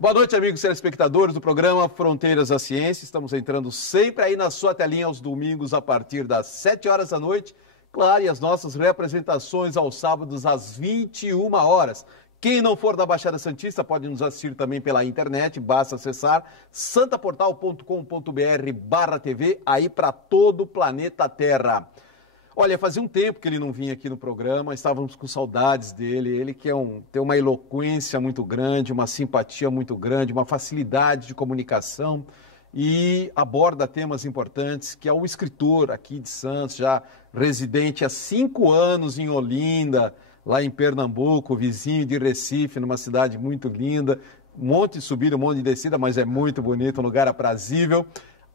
Boa noite, amigos telespectadores do programa Fronteiras da Ciência. Estamos entrando sempre aí na sua telinha aos domingos a partir das 7 horas da noite. Claro, e as nossas representações aos sábados às 21 horas. Quem não for da Baixada Santista pode nos assistir também pela internet, basta acessar santaportal.com.br/TV, aí para todo o planeta Terra. Olha, fazia um tempo que ele não vinha aqui no programa, estávamos com saudades dele. Ele que tem uma eloquência muito grande, uma simpatia muito grande, uma facilidade de comunicação e aborda temas importantes, que é um escritor aqui de Santos, já residente há 5 anos em Olinda, lá em Pernambuco, vizinho de Recife, numa cidade muito linda, um monte de subida, um monte de descida, mas é muito bonito, um lugar aprazível.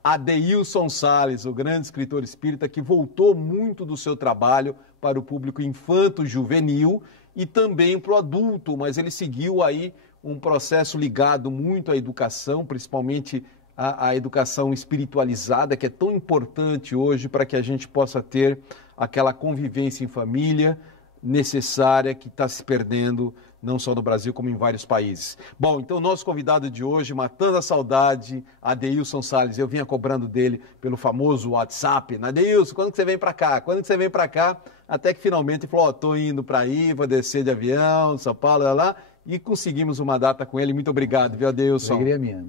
Adeilson Sales, o grande escritor espírita que voltou muito do seu trabalho para o público infanto-juvenil e também para o adulto, mas ele seguiu aí um processo ligado muito à educação, principalmente à educação espiritualizada, que é tão importante hoje para que a gente possa ter aquela convivência em família necessária que está se perdendo não só no Brasil, como em vários países. Bom, então o nosso convidado de hoje, matando a saudade, Adeilson Sales, eu vinha cobrando dele pelo famoso WhatsApp, Adeilson, quando que você vem para cá? Quando que você vem para cá? Até que finalmente ele falou, tô indo para aí, vou descer de avião, São Paulo, lá, e conseguimos uma data com ele. Muito obrigado, viu, Adeilson? Alegria minha,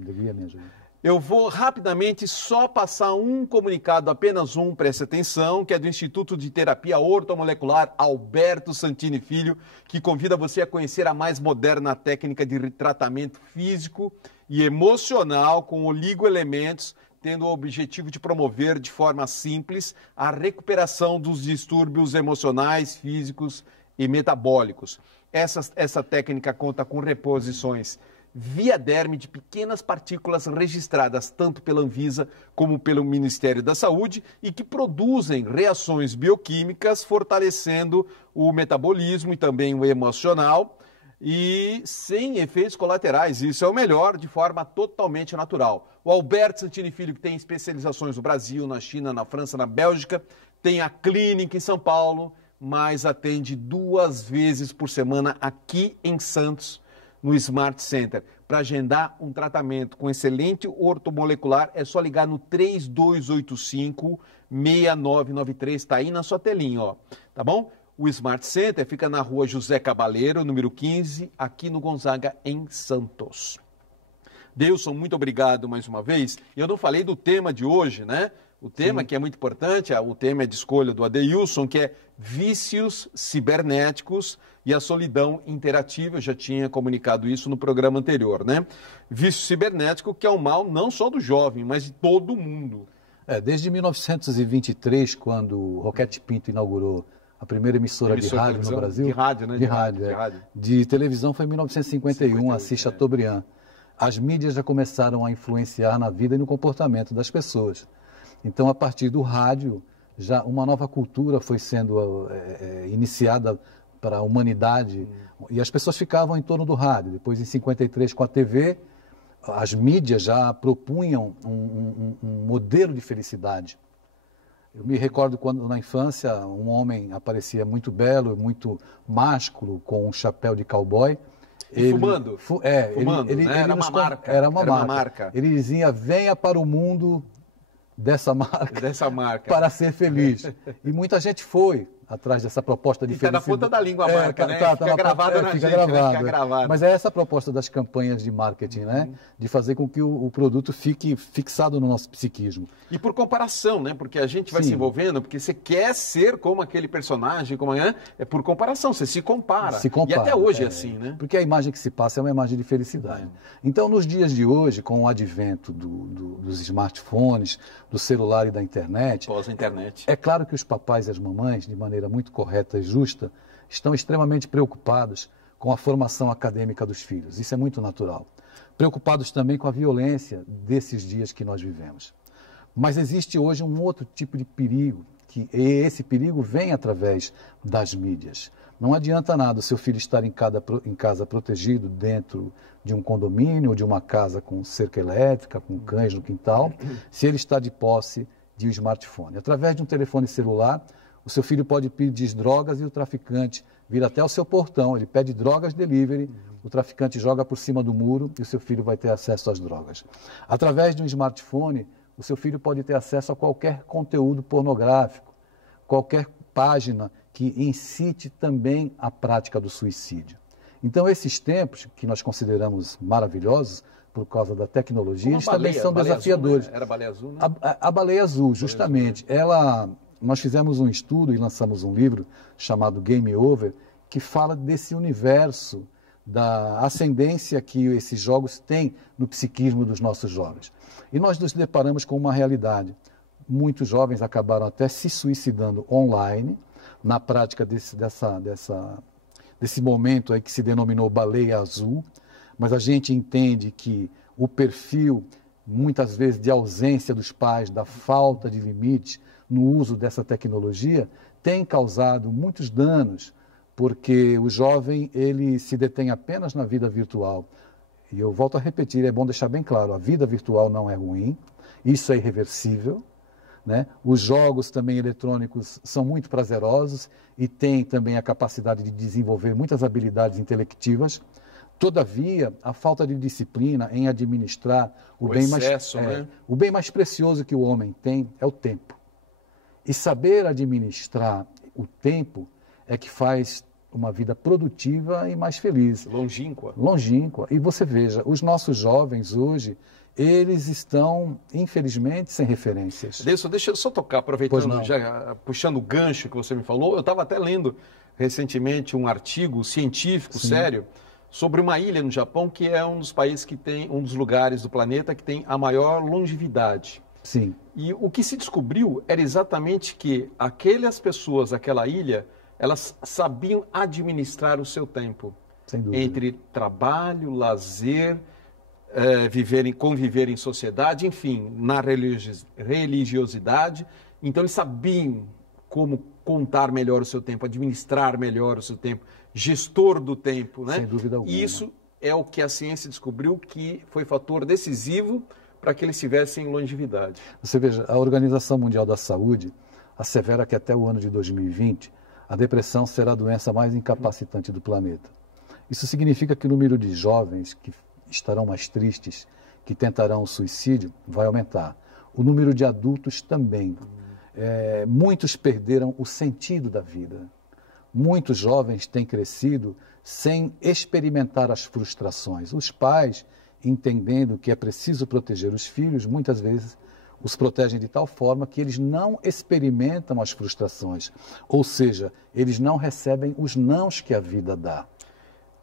Júlio. Eu vou rapidamente só passar um comunicado, apenas um, preste atenção, que é do Instituto de Terapia Ortomolecular Alberto Santini Filho, que convida você a conhecer a mais moderna técnica de tratamento físico e emocional com oligoelementos, tendo o objetivo de promover de forma simples a recuperação dos distúrbios emocionais, físicos e metabólicos. Essa técnica conta com reposições via derme de pequenas partículas registradas tanto pela Anvisa como pelo Ministério da Saúde e que produzem reações bioquímicas, fortalecendo o metabolismo e também o emocional e sem efeitos colaterais. Isso é o melhor, de forma totalmente natural. O Alberto Santini Filho, que tem especializações no Brasil, na China, na França, na Bélgica, tem a clínica em São Paulo, mas atende 2 vezes por semana aqui em Santos, no Smart Center. Para agendar um tratamento com excelente ortomolecular, é só ligar no 3285-6993, está aí na sua telinha, ó, tá bom? O Smart Center fica na rua José Cabaleiro, número 15, aqui no Gonzaga, em Santos. Deilson, muito obrigado mais uma vez. Eu não falei do tema de hoje, né? O tema que é muito importante, o tema é de escolha do Adeilson, que é vícios cibernéticos e a solidão interativa. Eu já tinha comunicado isso no programa anterior, né? Vício cibernético, que é um mal não só do jovem, mas de todo mundo. Desde 1923, quando o Roquete Pinto inaugurou a primeira emissora de rádio no Brasil. De rádio, né? De rádio. De televisão foi em 1951, Assis Chateaubriand. As mídias já começaram a influenciar na vida e no comportamento das pessoas. Então, a partir do rádio, já uma nova cultura foi sendo iniciada para a humanidade e as pessoas ficavam em torno do rádio. Depois, em 53, com a TV, as mídias já propunham um modelo de felicidade. Eu me recordo quando, na infância, um homem aparecia muito belo, muito másculo, com um chapéu de cowboy. Fumando? Fumando, ele era uma marca. Era uma marca. Ele dizia, venha para o mundo dessa marca para ser feliz. E muita gente foi atrás dessa proposta de felicidade. Está na ponta da língua a marca, né? Fica gravado na gente, né? Fica gravado. Mas é essa a proposta das campanhas de marketing, né? De fazer com que o produto fique fixado no nosso psiquismo. E por comparação, né? Porque a gente vai se envolvendo, porque você quer ser como aquele personagem, é por comparação, você se compara. E até hoje é assim, né? Porque a imagem que se passa é uma imagem de felicidade. Então, nos dias de hoje, com o advento dos smartphones, do celular e da internet... Pós-internet. É claro que os papais e as mamães, de maneira muito correta e justa, estão extremamente preocupados com a formação acadêmica dos filhos. Isso é muito natural. Preocupados também com a violência desses dias que nós vivemos. Mas existe hoje um outro tipo de perigo, e esse perigo vem através das mídias. Não adianta nada o seu filho estar em casa protegido dentro de um condomínio ou de uma casa com cerca elétrica, com cães no quintal, se ele está de posse de um smartphone. Através de um telefone celular, o seu filho pode pedir drogas e o traficante vir até o seu portão, ele pede drogas delivery o traficante joga por cima do muro e o seu filho vai ter acesso às drogas. Através de um smartphone, o seu filho pode ter acesso a qualquer conteúdo pornográfico, qualquer página que incite também a prática do suicídio. Então, esses tempos, que nós consideramos maravilhosos por causa da tecnologia, eles também são desafiadores. Azul, né? Era a baleia azul, né? A baleia azul, justamente. Nós fizemos um estudo e lançamos um livro chamado Game Over, que fala desse universo da ascendência que esses jogos têm no psiquismo dos nossos jovens. E nós nos deparamos com uma realidade. Muitos jovens acabaram até se suicidando online, na prática desse momento aí que se denominou baleia azul, mas a gente entende que o perfil, muitas vezes de ausência dos pais, da falta de limite no uso dessa tecnologia, tem causado muitos danos, porque o jovem ele se detém apenas na vida virtual. E eu volto a repetir, é bom deixar bem claro, a vida virtual não é ruim, isso é irreversível, né? Os jogos também eletrônicos são muito prazerosos e têm também a capacidade de desenvolver muitas habilidades intelectivas. Todavia, a falta de disciplina em administrar o bem excesso, né? O bem mais precioso que o homem tem é o tempo. E saber administrar o tempo é que faz uma vida produtiva e mais feliz. Longínqua. Longínqua. E você veja, os nossos jovens hoje, eles estão, infelizmente, sem referências. Deixa eu só tocar, aproveitando, já puxando o gancho que você me falou, eu estava até lendo recentemente um artigo científico, Sim. sério, sobre uma ilha no Japão que é um dos países que tem, um dos lugares do planeta que tem a maior longevidade. Sim. E o que se descobriu era exatamente que aquelas pessoas, aquela ilha, elas sabiam administrar o seu tempo. Sem dúvida. Entre trabalho, lazer, conviver em sociedade, enfim, na religiosidade. Então, eles sabiam como contar melhor o seu tempo, administrar melhor o seu tempo, gestor do tempo, né? Sem dúvida alguma. E isso é o que a ciência descobriu que foi fator decisivo para que eles tivessem longevidade. Você veja, a Organização Mundial da Saúde assevera que até o ano de 2020, a depressão será a doença mais incapacitante do planeta. Isso significa que o número de jovens que estarão mais tristes, que tentarão o suicídio, vai aumentar. O número de adultos também. Muitos perderam o sentido da vida. Muitos jovens têm crescido sem experimentar as frustrações. Os pais, entendendo que é preciso proteger os filhos, muitas vezes os protegem de tal forma que eles não experimentam as frustrações. Ou seja, eles não recebem os nãos que a vida dá.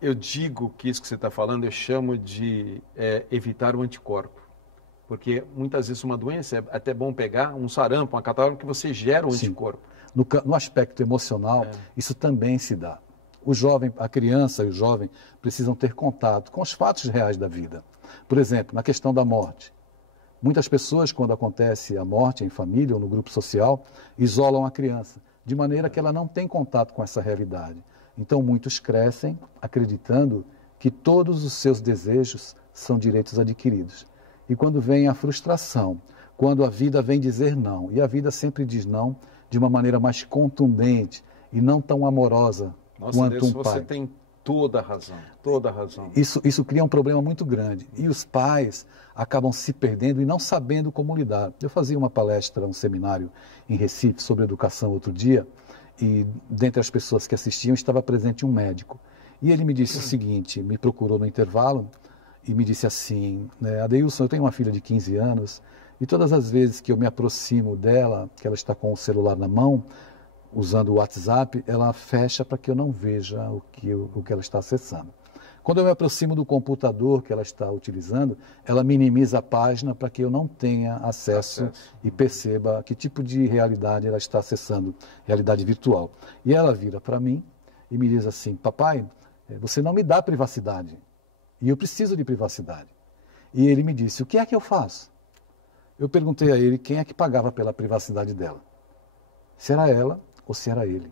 Eu digo que isso que você está falando, eu chamo de evitar o anticorpo. Porque muitas vezes uma doença é até bom pegar um sarampo, uma catarro, que você gera um anticorpo. No aspecto emocional, isso também se dá. O jovem, a criança e o jovem precisam ter contato com os fatos reais da vida. Por exemplo, na questão da morte. Muitas pessoas, quando acontece a morte em família ou no grupo social, isolam a criança, de maneira que ela não tem contato com essa realidade. Então, muitos crescem acreditando que todos os seus desejos são direitos adquiridos. E quando vem a frustração, quando a vida vem dizer não, e a vida sempre diz não de uma maneira mais contundente e não tão amorosa quanto um pai. Você tem toda a razão, toda a razão. Isso cria um problema muito grande. E os pais acabam se perdendo e não sabendo como lidar. Eu fazia uma palestra, um seminário em Recife sobre educação outro dia, e dentre as pessoas que assistiam estava presente um médico. E ele me disse o seguinte, me procurou no intervalo e me disse assim, Adeilson, eu tenho uma filha de 15 anos e todas as vezes que eu me aproximo dela, que ela está com o celular na mão, usando o WhatsApp, ela fecha para que eu não veja o que ela está acessando. Quando eu me aproximo do computador que ela está utilizando, ela minimiza a página para que eu não tenha acesso e perceba que tipo de realidade ela está acessando, realidade virtual. E ela vira para mim e me diz assim, papai, você não me dá privacidade e eu preciso de privacidade. E ele me disse, o que é que eu faço? Eu perguntei a ele quem é que pagava pela privacidade dela. Se era ela ou se era ele.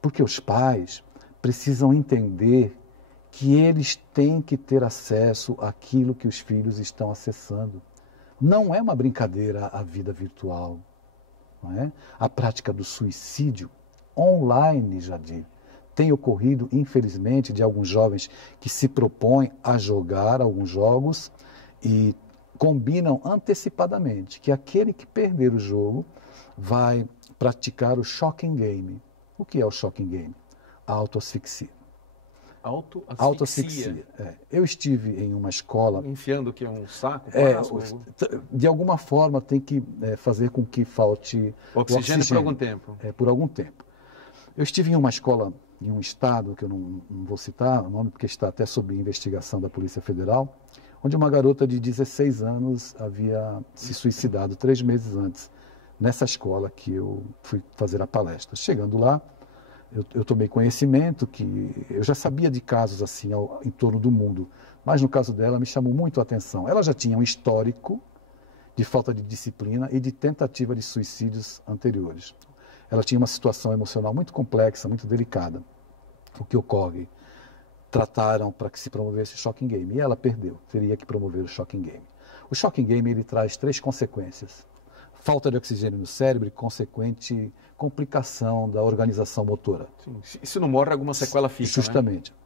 Porque os pais precisam entender que eles têm que ter acesso àquilo que os filhos estão acessando. Não é uma brincadeira a vida virtual. Não é? A prática do suicídio online, Jadir, tem ocorrido, infelizmente, de alguns jovens que se propõem a jogar alguns jogos e combinam antecipadamente que aquele que perder o jogo vai praticar o shocking game. O que é o shocking game? A autoasfixia. Autoasfixia. Eu estive em uma escola... Enfiando o que? Um saco? De alguma forma tem que fazer com que falte oxigênio por algum tempo. Por algum tempo. Eu estive em uma escola, em um estado, que eu não vou citar o nome, porque está até sob investigação da Polícia Federal, onde uma garota de 16 anos havia se suicidado 3 meses antes, nessa escola que eu fui fazer a palestra. Chegando lá, eu tomei conhecimento que eu já sabia de casos assim em torno do mundo, mas no caso dela me chamou muito a atenção. Ela já tinha um histórico de falta de disciplina e de tentativa de suicídios anteriores. Ela tinha uma situação emocional muito complexa, muito delicada. O que ocorre? Trataram para que se promovesse o shocking game e ela perdeu, teria que promover o shocking game. O shocking game ele traz 3 consequências. Falta de oxigênio no cérebro e consequente complicação da organização motora. Sim. E se não morre, alguma sequela fica, justamente. Né?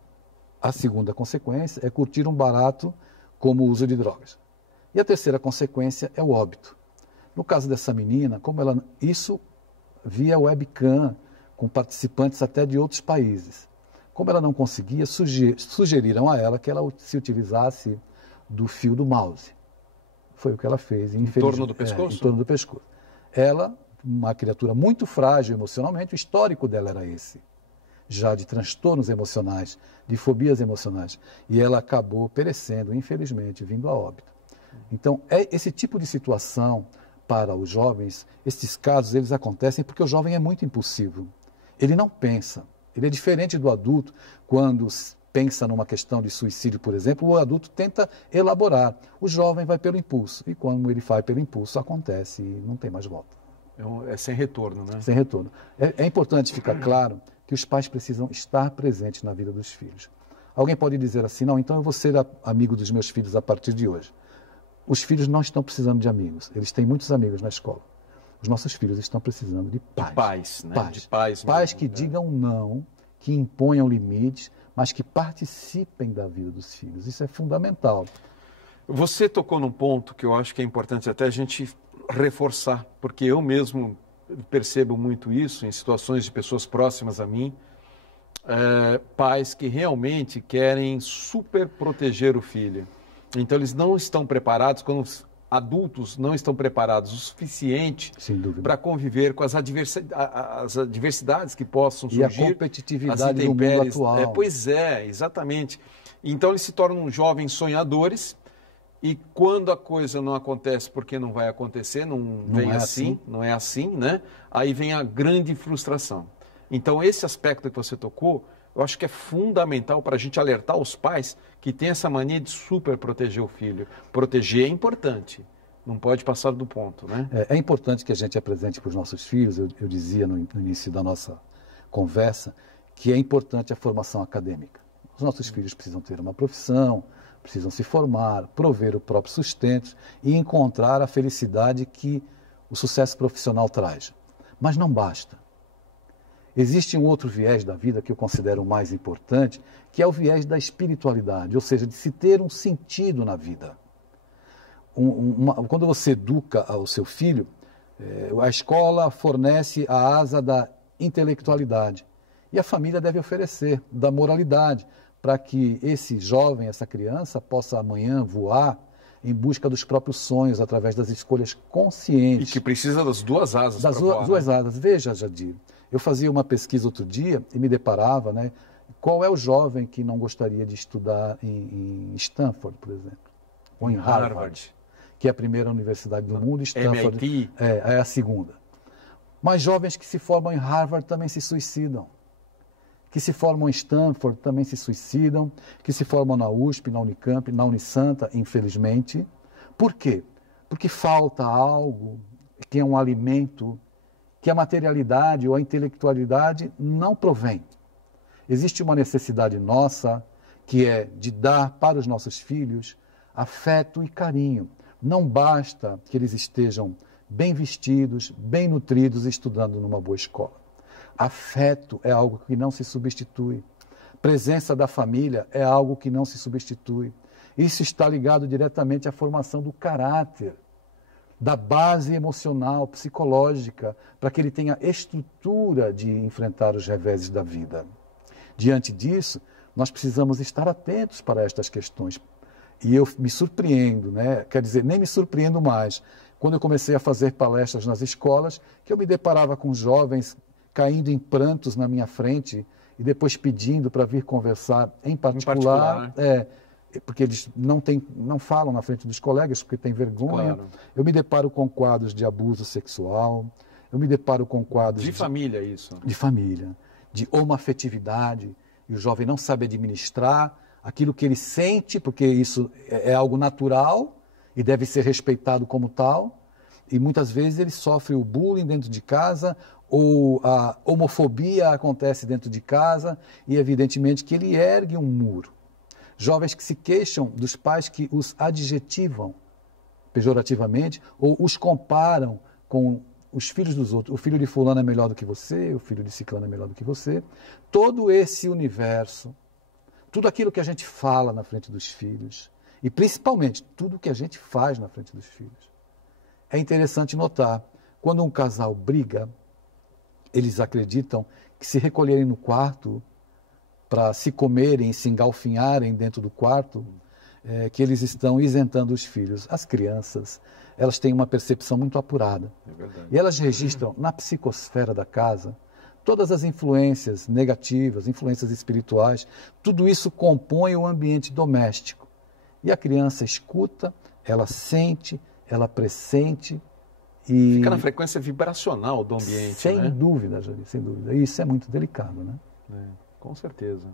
A segunda consequência é curtir um barato como o uso de drogas. E a terceira consequência é o óbito. No caso dessa menina, isso via webcam, com participantes até de outros países. Como ela não conseguia, sugeriram a ela que ela se utilizasse do fio do mouse. Foi o que ela fez. Em torno do pescoço? Em torno do pescoço. Ela, uma criatura muito frágil emocionalmente, o histórico dela era esse. Já de transtornos emocionais, de fobias emocionais. E ela acabou perecendo, infelizmente, vindo a óbito. Então, esse tipo de situação para os jovens, esses casos, eles acontecem porque o jovem é muito impulsivo. Ele não pensa. Ele é diferente do adulto quando pensa numa questão de suicídio, por exemplo, o adulto tenta elaborar. O jovem vai pelo impulso. E quando ele vai pelo impulso, acontece e não tem mais volta. É sem retorno, né? Sem retorno. É importante ficar claro que os pais precisam estar presentes na vida dos filhos. Alguém pode dizer assim, não, então eu vou ser amigo dos meus filhos a partir de hoje. Os filhos não estão precisando de amigos. Eles têm muitos amigos na escola. Os nossos filhos estão precisando de pais. De pais, né? Pais, de pais, pais que digam não, que imponham limites, mas que participem da vida dos filhos. Isso é fundamental. Você tocou num ponto que eu acho que é importante até a gente reforçar, porque eu mesmo percebo muito isso em situações de pessoas próximas a mim, pais que realmente querem super proteger o filho. Então eles não estão preparados, quando os adultos não estão preparados o suficiente para conviver com as adversidades que possam surgir. E a competitividade do mundo atual. Pois é, exatamente. Então eles se tornam jovens sonhadores e quando a coisa não acontece porque não vai acontecer, não é assim, né? Aí vem a grande frustração. Então esse aspecto que você tocou, eu acho que é fundamental para a gente alertar os pais que têm essa mania de super proteger o filho. Proteger é importante, não pode passar do ponto, né? É importante que a gente apresente para os nossos filhos, eu dizia no início da nossa conversa, que é importante a formação acadêmica. Os nossos filhos precisam ter uma profissão, precisam se formar, prover o próprio sustento e encontrar a felicidade que o sucesso profissional traz. Mas não basta. Existe um outro viés da vida que eu considero o mais importante, que é o viés da espiritualidade, ou seja, de se ter um sentido na vida. Quando você educa o seu filho, a escola fornece a asa da intelectualidade e a família deve oferecer da moralidade para que esse jovem, essa criança, possa amanhã voar em busca dos próprios sonhos através das escolhas conscientes. E que precisa das duas asas. Das duas asas. Veja, Jadir, eu fazia uma pesquisa outro dia e me deparava, né? Qual é o jovem que não gostaria de estudar em Stanford, por exemplo? Ou em Harvard, que é a primeira universidade do mundo, Stanford MIT. É a segunda. Mas jovens que se formam em Harvard também se suicidam. Que se formam em Stanford também se suicidam, que se formam na USP, na Unicamp, na Unisanta, infelizmente. Por quê? Porque falta algo que é um alimento que a materialidade ou a intelectualidade não provém. Existe uma necessidade nossa, que é de dar para os nossos filhos afeto e carinho. Não basta que eles estejam bem vestidos, bem nutridos e estudando numa boa escola. Afeto é algo que não se substitui. Presença da família é algo que não se substitui. Isso está ligado diretamente à formação do caráter, da base emocional, psicológica, para que ele tenha estrutura de enfrentar os reveses da vida. Diante disso, nós precisamos estar atentos para estas questões. E eu me surpreendo, né? Quer dizer, nem me surpreendo mais, quando eu comecei a fazer palestras nas escolas, que eu me deparava com jovens caindo em prantos na minha frente e depois pedindo para vir conversar em particular. Porque eles não falam na frente dos colegas porque têm vergonha. Claro. Eu me deparo com quadros de abuso sexual, eu me deparo com quadros de família, isso? De família, de homoafetividade, e o jovem não sabe administrar aquilo que ele sente, porque isso é algo natural e deve ser respeitado como tal, e muitas vezes ele sofre o bullying dentro de casa, ou a homofobia acontece dentro de casa, e evidentemente que ele ergue um muro. Jovens que se queixam dos pais que os adjetivam pejorativamente ou os comparam com os filhos dos outros. O filho de fulano é melhor do que você, o filho de ciclano é melhor do que você. Todo esse universo, tudo aquilo que a gente fala na frente dos filhos e principalmente tudo que a gente faz na frente dos filhos. É interessante notar, quando um casal briga, eles acreditam que se recolherem no quarto para se comerem, se engalfinharem dentro do quarto, que eles estão isentando os filhos. As crianças, elas têm uma percepção muito apurada. E elas registram na psicosfera da casa todas as influências negativas, influências espirituais, tudo isso compõe o ambiente doméstico. E a criança escuta, ela sente, ela pressente e... Fica na frequência vibracional do ambiente, sem dúvida, Jari, sem dúvida. E isso é muito delicado, né? Com certeza.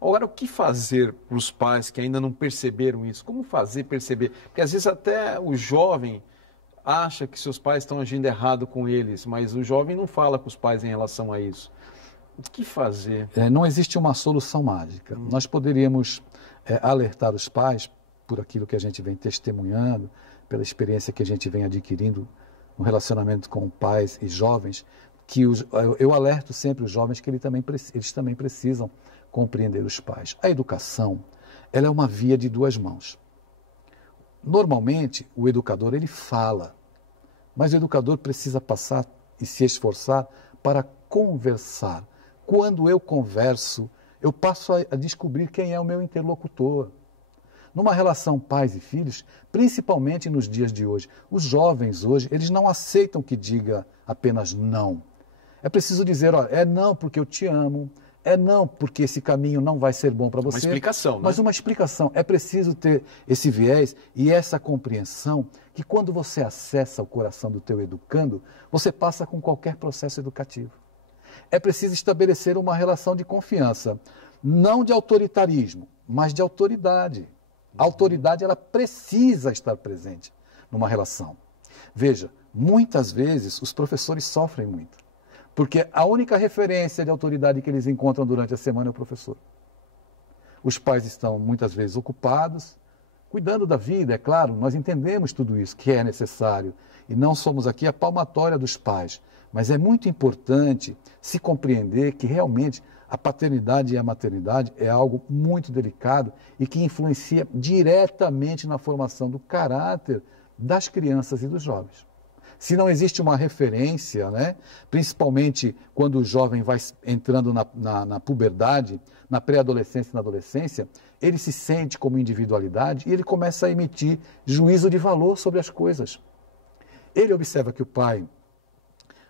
Agora, o que fazer para os pais que ainda não perceberam isso? Como fazer perceber? Porque às vezes até o jovem acha que seus pais estão agindo errado com eles, mas o jovem não fala com os pais em relação a isso. O que fazer? Não existe uma solução mágica. Nós poderíamos alertar os pais por aquilo que a gente vem testemunhando, pela experiência que a gente vem adquirindo no relacionamento com pais e jovens, que eu alerto sempre os jovens que eles também precisam compreender os pais. A educação, ela é uma via de duas mãos. Normalmente, o educador, ele fala, mas o educador precisa passar e se esforçar para conversar. Quando eu converso, eu passo a descobrir quem é o meu interlocutor. Numa relação pais e filhos, principalmente nos dias de hoje, os jovens hoje, eles não aceitam que diga apenas não. É preciso dizer, olha, é não porque eu te amo, é não porque esse caminho não vai ser bom para você. Uma explicação, né? Mas uma explicação. É preciso ter esse viés e essa compreensão que quando você acessa o coração do teu educando, você passa com qualquer processo educativo. É preciso estabelecer uma relação de confiança, não de autoritarismo, mas de autoridade. A autoridade, ela precisa estar presente numa relação. Veja, muitas vezes os professores sofrem muito. Porque a única referência de autoridade que eles encontram durante a semana é o professor. Os pais estão muitas vezes ocupados, cuidando da vida, é claro, nós entendemos tudo isso que é necessário. E não somos aqui a palmatória dos pais. Mas é muito importante se compreender que realmente a paternidade e a maternidade é algo muito delicado e que influencia diretamente na formação do caráter das crianças e dos jovens. Se não existe uma referência, né, principalmente quando o jovem vai entrando na puberdade, na pré-adolescência e na adolescência, ele se sente como individualidade e ele começa a emitir juízo de valor sobre as coisas. Ele observa que o pai,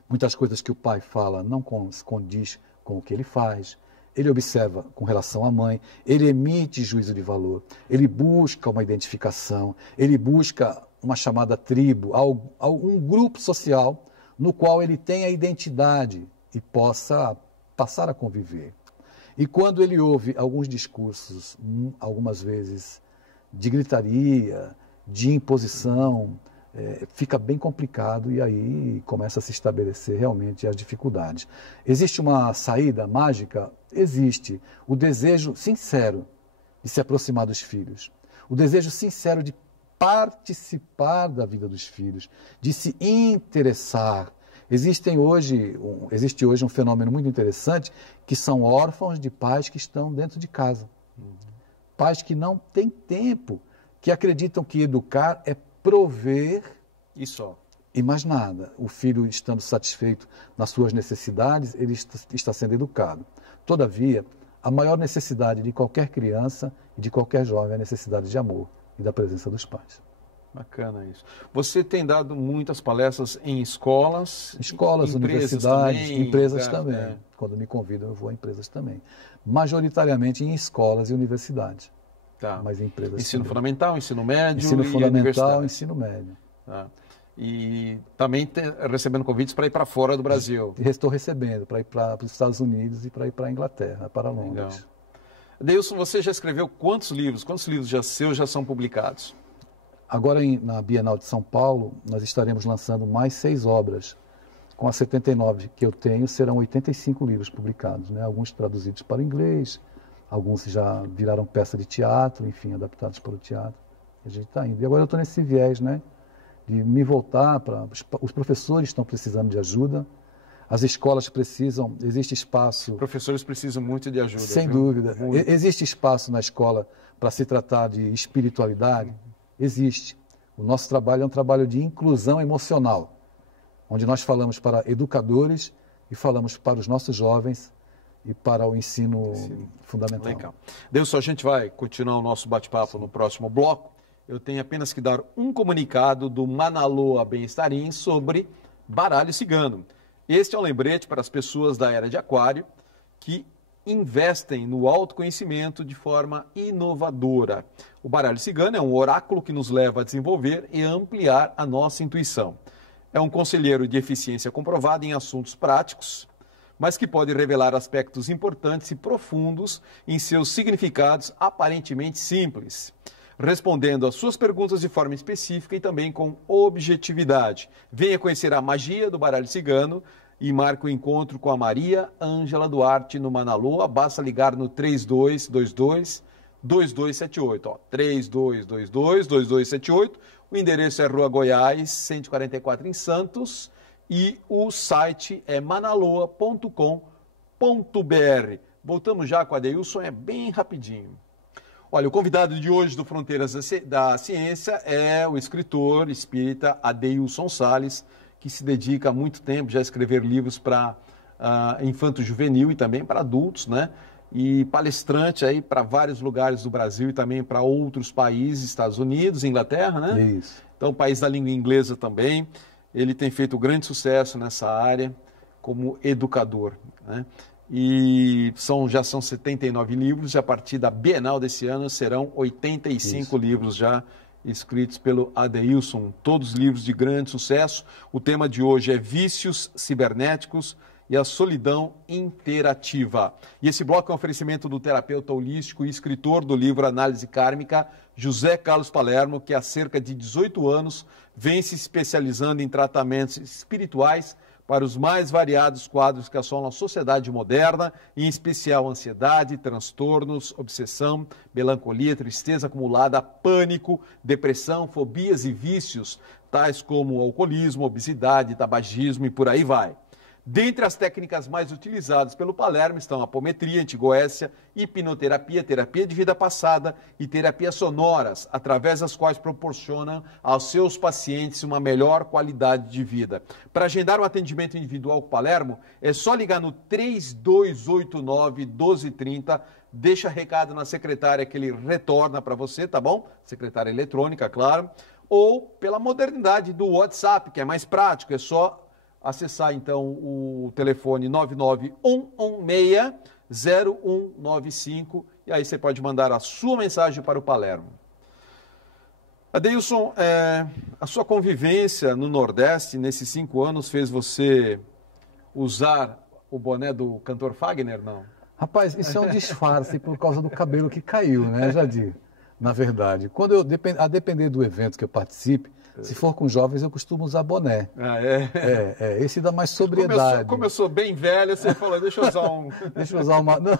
muitas coisas que o pai fala não condiz com o que ele faz. Ele observa com relação à mãe, ele emite juízo de valor, ele busca uma identificação, ele busca uma chamada tribo, um grupo social no qual ele tenha identidade e possa passar a conviver. E quando ele ouve alguns discursos, algumas vezes de gritaria, de imposição, fica bem complicado e aí começa a se estabelecer realmente as dificuldades. Existe uma saída mágica? Existe. O desejo sincero de se aproximar dos filhos. O desejo sincero de participar da vida dos filhos, de se interessar, Existe hoje um fenômeno muito interessante, que são órfãos de pais que estão dentro de casa. Pais que não têm tempo, que acreditam que educar é prover E só. e mais nada. O filho estando satisfeito nas suas necessidades, ele está sendo educado. Todavia, a maior necessidade de qualquer criança e de qualquer jovem é a necessidade de amor e da presença dos pais. Bacana isso. Você tem dado muitas palestras em escolas? Escolas, universidades, empresas também. Quando me convidam, eu vou a empresas também. Majoritariamente em escolas e universidades. Tá. Mas em empresas ensino também. Fundamental, ensino médio Ensino e fundamental, ensino médio. Tá. E também recebendo convites para ir para fora do Brasil. Estou recebendo para ir para os Estados Unidos e para ir para a Inglaterra, para Londres. Legal. Deilson, você já escreveu quantos livros? Quantos livros seus já são publicados? Agora, na Bienal de São Paulo, nós estaremos lançando mais 6 obras. Com as 79 que eu tenho, serão 85 livros publicados, né? Alguns traduzidos para o inglês, alguns já viraram peça de teatro, enfim, adaptados para o teatro. A gente está indo. E agora eu estou nesse viés, né? De me voltar para... Os professores estão precisando de ajuda, as escolas precisam, existe espaço... Os professores precisam muito de ajuda. Sem viu? dúvida. Muito. Existe espaço na escola para se tratar de espiritualidade? Existe. O nosso trabalho é um trabalho de inclusão emocional, onde nós falamos para educadores e falamos para os nossos jovens e para o ensino fundamental. Legal. Deilson, a gente vai continuar o nosso bate-papo no próximo bloco. Eu tenho apenas que dar um comunicado do Manaloa Bem-Estarim sobre baralho cigano. Este é um lembrete para as pessoas da era de Aquário que investem no autoconhecimento de forma inovadora. O baralho cigano é um oráculo que nos leva a desenvolver e ampliar a nossa intuição. É um conselheiro de eficiência comprovado em assuntos práticos, mas que pode revelar aspectos importantes e profundos em seus significados aparentemente simples, respondendo às suas perguntas de forma específica e também com objetividade. Venha conhecer a magia do baralho cigano e marque o encontro com a Maria Ângela Duarte no Manaloa. Basta ligar no 3222-2278. Ó, 3222-2278. O endereço é Rua Goiás, 144 em Santos. E o site é manaloa.com.br. Voltamos já com a Deilson, é bem rapidinho. Olha, o convidado de hoje do Fronteiras da Ciência é o escritor espírita Adeilson Sales, que se dedica há muito tempo já a escrever livros para infanto-juvenil e também para adultos, né? E palestrante aí para vários lugares do Brasil e também para outros países, Estados Unidos, Inglaterra, né? Isso. Então, país da língua inglesa também. Ele tem feito grande sucesso nessa área como educador, né? E já são 79 livros, e a partir da Bienal desse ano serão 85 livros já escritos pelo Adeilson, todos livros de grande sucesso. O tema de hoje é Vícios Cibernéticos e a Solidão Interativa. E esse bloco é um oferecimento do terapeuta holístico e escritor do livro Análise Kármica, José Carlos Palermo, que há cerca de 18 anos vem se especializando em tratamentos espirituais para os mais variados quadros que assolam a sociedade moderna, em especial ansiedade, transtornos, obsessão, melancolia, tristeza acumulada, pânico, depressão, fobias e vícios, tais como alcoolismo, obesidade, tabagismo e por aí vai. Dentre as técnicas mais utilizadas pelo Palermo estão a apometria, antigoécia, hipnoterapia, terapia de vida passada e terapia sonoras, através das quais proporcionam aos seus pacientes uma melhor qualidade de vida. Para agendar um atendimento individual com o Palermo, é só ligar no 3289-1230, deixa recado na secretária que ele retorna para você, tá bom? Secretária eletrônica, claro. Ou pela modernidade do WhatsApp, que é mais prático, é só acessar então o telefone 99116-0195 e aí você pode mandar a sua mensagem para o Palermo. Adeilson, a sua convivência no Nordeste nesses 5 anos fez você usar o boné do cantor Fagner, não? Rapaz, isso é um disfarce por causa do cabelo que caiu, né, Jadir? Na verdade, a depender do evento que eu participe, Se for com jovens, eu costumo usar boné. Ah, é? Esse dá mais sobriedade. Como eu sou bem velho, você falou, deixa eu usar um... Deixa eu usar uma... Não,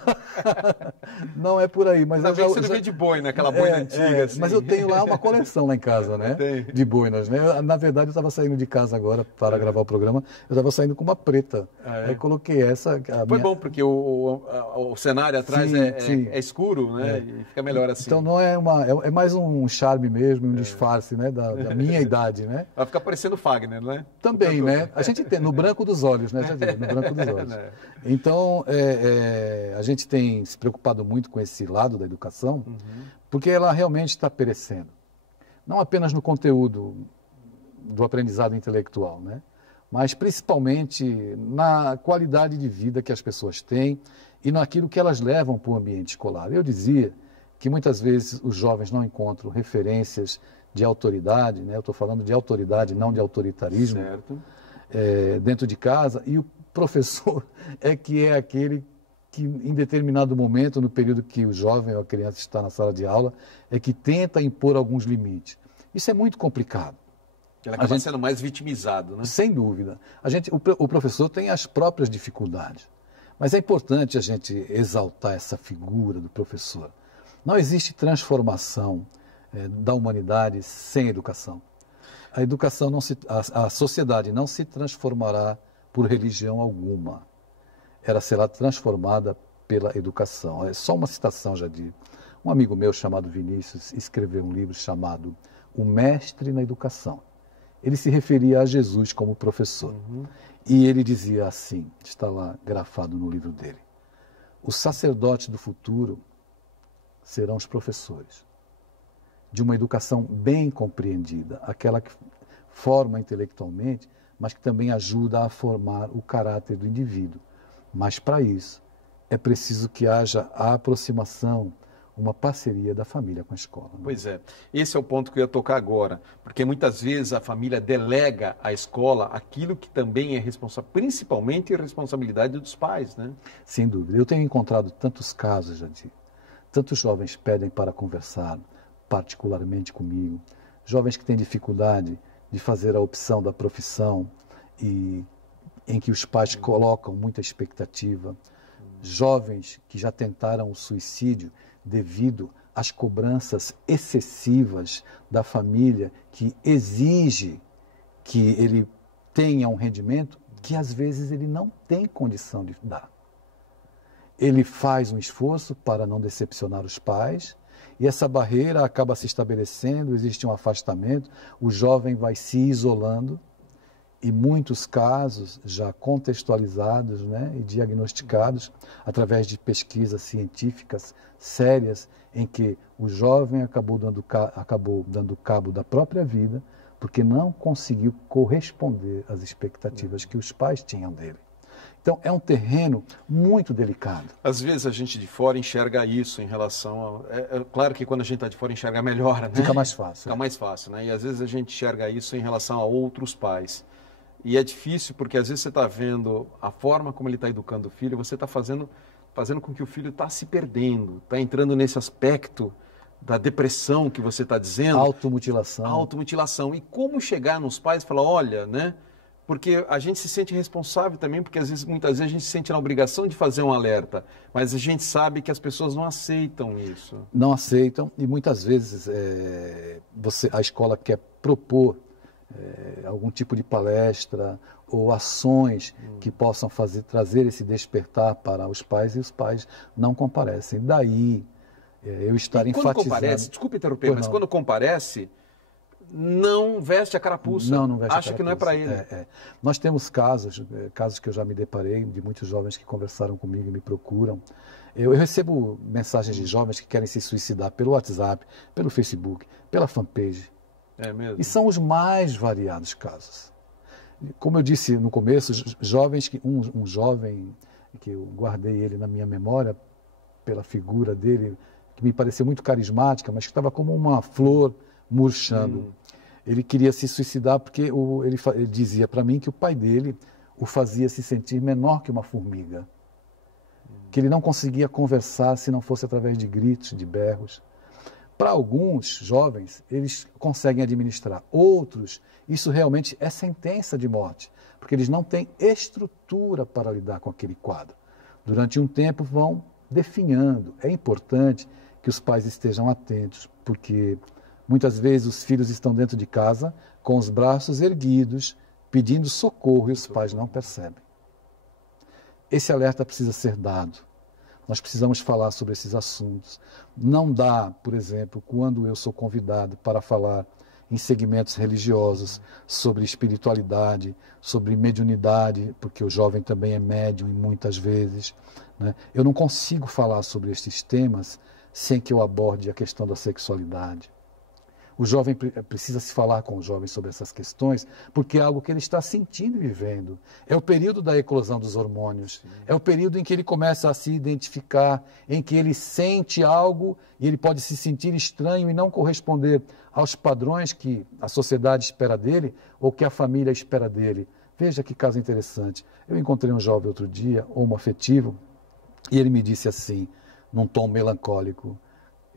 não é por aí, mas... Ainda bem que você não vê de boina, aquela boina antiga. Assim. Mas eu tenho lá uma coleção lá em casa, né? De boinas, né? Na verdade, eu estava saindo de casa agora para gravar o programa, eu estava saindo com uma preta. Aí coloquei essa... Foi bom, porque o cenário atrás é escuro, né? E fica melhor assim. Então não é mais um charme mesmo, um disfarce, né? Da minha idade, né? Vai ficar parecendo Fagner, né? Também, né? A gente tem, no branco dos olhos, né? Já digo, no branco dos olhos. Então, a gente tem se preocupado muito com esse lado da educação, porque ela realmente está perecendo. Não apenas no conteúdo do aprendizado intelectual, né? Mas principalmente na qualidade de vida que as pessoas têm e naquilo que elas levam para o ambiente escolar. Eu dizia que muitas vezes os jovens não encontram referências de autoridade, né? Eu estou falando de autoridade, não de autoritarismo, dentro de casa, e o professor é aquele que, em determinado momento, no período que o jovem ou a criança está na sala de aula, é que tenta impor alguns limites. Isso é muito complicado. Ele acaba sendo mais vitimizado, né? Sem dúvida. O professor tem as próprias dificuldades, mas é importante a gente exaltar essa figura do professor. Não existe transformação da humanidade sem educação. A sociedade não se transformará por religião alguma. Ela será transformada pela educação. É só uma citação, Jadir. Um amigo meu chamado Vinícius escreveu um livro chamado O Mestre na Educação. Ele se referia a Jesus como professor. E ele dizia assim, está lá grafado no livro dele: os sacerdotes do futuro serão os professores de uma educação bem compreendida, aquela que forma intelectualmente, mas que também ajuda a formar o caráter do indivíduo. Mas para isso é preciso que haja a aproximação, uma parceria da família com a escola. Né? Pois é, esse é o ponto que eu ia tocar agora, porque muitas vezes a família delega à escola aquilo que também é principalmente responsabilidade dos pais, né? Sem dúvida. Eu tenho encontrado tantos casos, Jadir, tantos jovens pedem para conversar, particularmente comigo, jovens que têm dificuldade de fazer a opção da profissão e em que os pais colocam muita expectativa, jovens que já tentaram o suicídio devido às cobranças excessivas da família que exige que ele tenha um rendimento que às vezes ele não tem condição de dar. Ele faz um esforço para não decepcionar os pais e essa barreira acaba se estabelecendo, existe um afastamento, o jovem vai se isolando e muitos casos já contextualizados, né, e diagnosticados através de pesquisas científicas sérias em que o jovem acabou dando cabo da própria vida porque não conseguiu corresponder às expectativas que os pais tinham dele. Então, é um terreno muito delicado. Às vezes a gente de fora enxerga isso em relação a... claro que quando a gente está de fora enxerga melhor, né? Fica mais fácil. Fica mais fácil, né? E às vezes a gente enxerga isso em relação a outros pais. E é difícil porque às vezes você está vendo a forma como ele está educando o filho, você está fazendo com que o filho está se perdendo, está entrando nesse aspecto da depressão que você está dizendo. Automutilação. Automutilação. E como chegar nos pais e falar, olha, né? Porque a gente se sente responsável também, porque muitas vezes a gente se sente na obrigação de fazer um alerta, mas a gente sabe que as pessoas não aceitam isso. Não aceitam e muitas vezes a escola quer propor algum tipo de palestra ou ações que possam trazer esse despertar para os pais e os pais não comparecem. Daí eu estar enfatizando... Quando comparece, desculpe interromper, mas quando comparece... não veste a carapuça, não veste acha que não é para ele. Nós temos casos que eu já me deparei, de muitos jovens que conversaram comigo e me procuram. Eu recebo mensagens de jovens que querem se suicidar pelo WhatsApp, pelo Facebook, pela fanpage. É mesmo? E são os mais variados casos. Como eu disse no começo, jovens um jovem que eu guardei ele na minha memória, pela figura dele, que me pareceu muito carismática, mas que estava como uma flor murchando. Ele queria se suicidar porque ele dizia para mim que o pai dele o fazia se sentir menor que uma formiga. Que ele não conseguia conversar se não fosse através de gritos, de berros. Para alguns jovens, eles conseguem administrar. Outros, isso realmente é sentença de morte, porque eles não têm estrutura para lidar com aquele quadro. Durante um tempo vão definhando. É importante que os pais estejam atentos, porque muitas vezes os filhos estão dentro de casa com os braços erguidos, pedindo socorro e os pais não percebem. Esse alerta precisa ser dado. Nós precisamos falar sobre esses assuntos. Não dá, por exemplo, quando eu sou convidado para falar em segmentos religiosos sobre espiritualidade, sobre mediunidade, porque o jovem também é médium e muitas vezes, né? Eu não consigo falar sobre estes temas sem que eu aborde a questão da sexualidade. O jovem precisa se falar com o jovem sobre essas questões, porque é algo que ele está sentindo e vivendo. É o período da eclosão dos hormônios. Sim. É o período em que ele começa a se identificar, em que ele sente algo e ele pode se sentir estranho e não corresponder aos padrões que a sociedade espera dele ou que a família espera dele. Veja que caso interessante. Eu encontrei um jovem outro dia, homoafetivo, e ele me disse assim, num tom melancólico,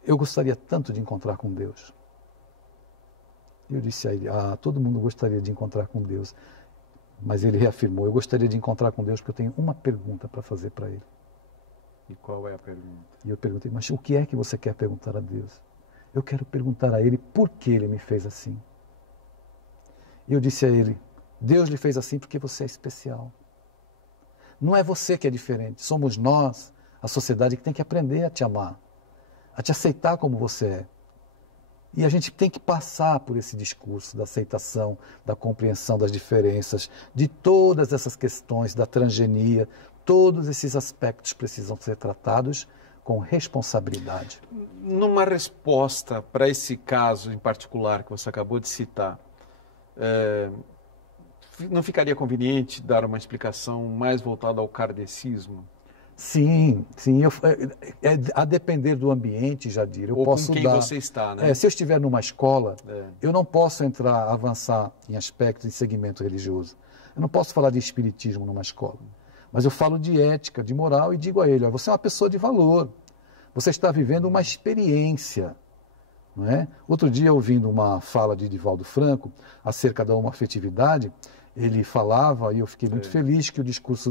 eu gostaria tanto de encontrar com Deus. Eu disse a ele, todo mundo gostaria de encontrar com Deus. Mas ele reafirmou, eu gostaria de encontrar com Deus porque eu tenho uma pergunta para fazer para ele. E qual é a pergunta? E eu perguntei, mas o que é que você quer perguntar a Deus? Eu quero perguntar a Ele por que Ele me fez assim. E eu disse a ele, Deus lhe fez assim porque você é especial. Não é você que é diferente, somos nós, a sociedade, que tem que aprender a te amar, a te aceitar como você é. E a gente tem que passar por esse discurso da aceitação, da compreensão das diferenças, de todas essas questões da transgenia, todos esses aspectos precisam ser tratados com responsabilidade. Numa resposta para esse caso em particular que você acabou de citar, não ficaria conveniente dar uma explicação mais voltada ao kardecismo? Sim, a depender do ambiente, Jadir, eu ou posso com quem dar, você está, né? Se eu estiver numa escola, eu não posso avançar em aspectos de segmento religioso. Eu não posso falar de espiritismo numa escola. Mas eu falo de ética, de moral e digo a ele, você é uma pessoa de valor. Você está vivendo uma experiência. Não é? Outro dia, ouvindo uma fala de Divaldo Franco acerca da homoafetividade, ele falava, e eu fiquei muito feliz que o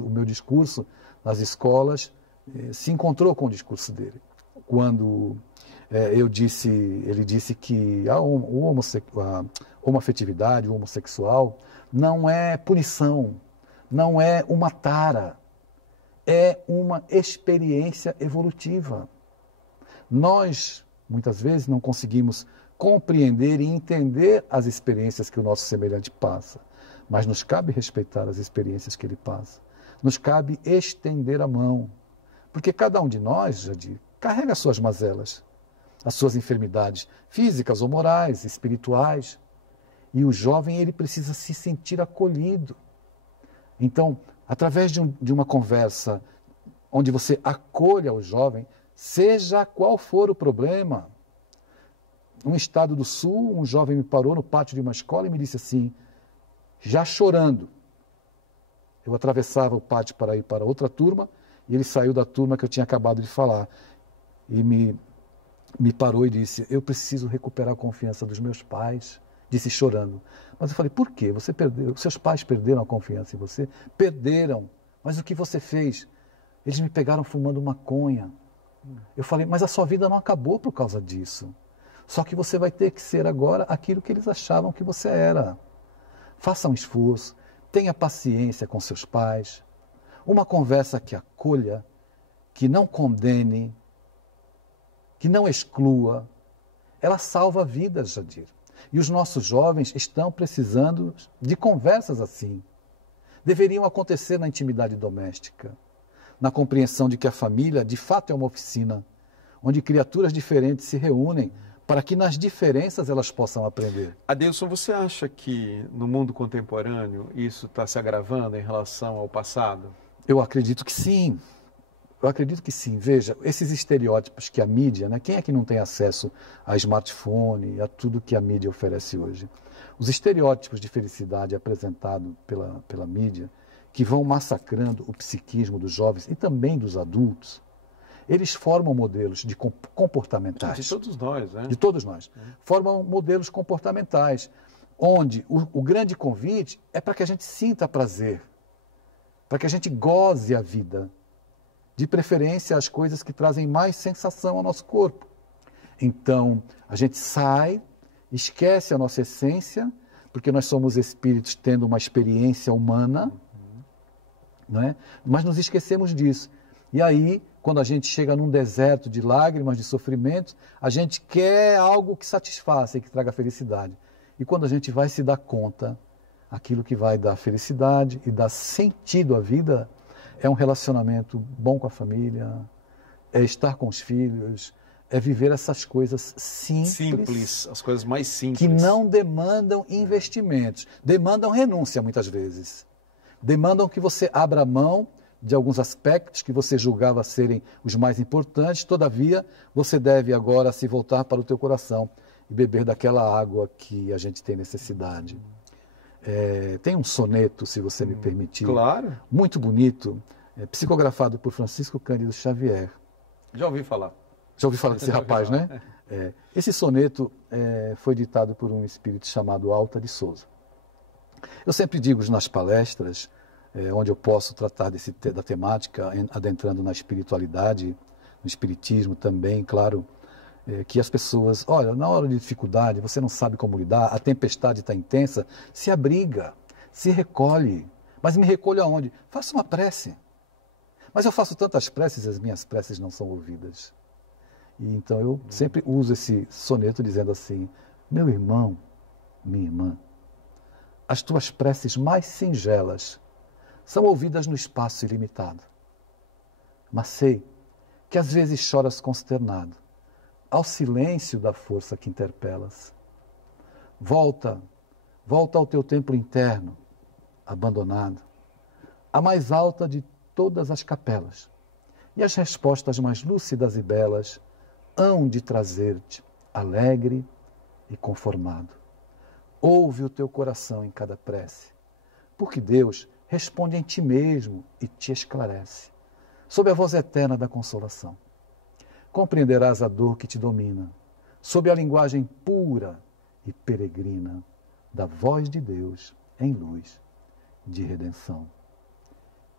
meu discurso nas escolas se encontrou com o discurso dele. Quando ele disse que a homoafetividade, o homossexual, não é punição, não é uma tara, é uma experiência evolutiva. Nós, muitas vezes, não conseguimos compreender e entender as experiências que o nosso semelhante passa, mas nos cabe respeitar as experiências que ele passa. Nos cabe estender a mão, porque cada um de nós, Jadir, carrega as suas mazelas, as suas enfermidades físicas ou morais, espirituais, e o jovem ele precisa se sentir acolhido. Então, através de uma conversa onde você acolha o jovem, seja qual for o problema. Num estado do sul, um jovem me parou no pátio de uma escola e me disse assim, já chorando, eu atravessava o pátio para ir para outra turma, e ele saiu da turma que eu tinha acabado de falar. E me parou e disse, eu preciso recuperar a confiança dos meus pais. Disse chorando. Mas eu falei, por quê? Você perdeu, seus pais perderam a confiança em você? Perderam. Mas o que você fez? Eles me pegaram fumando maconha. Eu falei, mas a sua vida não acabou por causa disso. Só que você vai ter que ser agora aquilo que eles achavam que você era. Faça um esforço. Tenha paciência com seus pais, uma conversa que acolha, que não condene, que não exclua, ela salva vidas, Jadir. E os nossos jovens estão precisando de conversas assim. Deveriam acontecer na intimidade doméstica, na compreensão de que a família, de fato, é uma oficina, onde criaturas diferentes se reúnem para que nas diferenças elas possam aprender. Adeilson, você acha que no mundo contemporâneo isso está se agravando em relação ao passado? Eu acredito que sim. Eu acredito que sim. Veja, esses estereótipos que a mídia, né? Quem é que não tem acesso a smartphone, a tudo que a mídia oferece hoje? Os estereótipos de felicidade apresentados pela mídia, que vão massacrando o psiquismo dos jovens e também dos adultos, eles formam modelos de comportamentais. De todos nós, né? De todos nós. Formam modelos comportamentais, onde o grande convite é para que a gente sinta prazer, para que a gente goze a vida, de preferência as coisas que trazem mais sensação ao nosso corpo. Então, a gente sai, esquece a nossa essência, porque nós somos espíritos tendo uma experiência humana, não é? Mas nos esquecemos disso. E aí, quando a gente chega num deserto de lágrimas, de sofrimentos, a gente quer algo que satisfaça e que traga felicidade. E quando a gente vai se dar conta, aquilo que vai dar felicidade e dar sentido à vida é um relacionamento bom com a família, é estar com os filhos, é viver essas coisas simples, as coisas mais simples. Que não demandam investimentos, demandam renúncia muitas vezes. Demandam que você abra mão de alguns aspectos que você julgava serem os mais importantes, todavia você deve agora se voltar para o teu coração e beber daquela água que a gente tem necessidade. Tem um soneto, se você me permitir, claro, muito bonito, psicografado por Francisco Cândido Xavier. Já ouvi falar. Já ouvi falar desse rapaz, né? Esse soneto foi ditado por um espírito chamado Alta de Souza. Eu sempre digo nas palestras, onde eu posso tratar da temática, adentrando na espiritualidade, no espiritismo também, claro, que as pessoas, olha, na hora de dificuldade, você não sabe como lidar, a tempestade está intensa, se abriga, se recolhe. Mas me recolho aonde? Faça uma prece. Mas eu faço tantas preces e as minhas preces não são ouvidas. E então eu sempre uso esse soneto dizendo assim, meu irmão, minha irmã, as tuas preces mais singelas são ouvidas no espaço ilimitado. Mas sei que às vezes choras consternado, ao silêncio da força que interpelas. Volta ao teu templo interno, abandonado, a mais alta de todas as capelas, e as respostas mais lúcidas e belas hão de trazer-te alegre e conformado. Ouve o teu coração em cada prece, porque Deus responde em ti mesmo e te esclarece, sob a voz eterna da consolação. Compreenderás a dor que te domina, sob a linguagem pura e peregrina da voz de Deus em luz de redenção.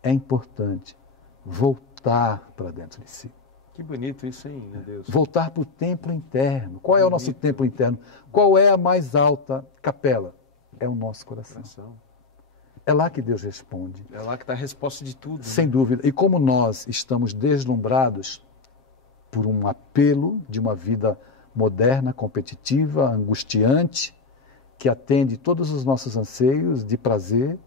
É importante voltar para dentro de si. Que bonito isso, hein, meu Deus? Voltar para o templo interno. Qual é o nosso templo interno? Qual é a mais alta capela? É o nosso coração. É lá que Deus responde. É lá que está a resposta de tudo. Sem dúvida. E como nós estamos deslumbrados por um apelo de uma vida moderna, competitiva, angustiante, que atende todos os nossos anseios de prazer,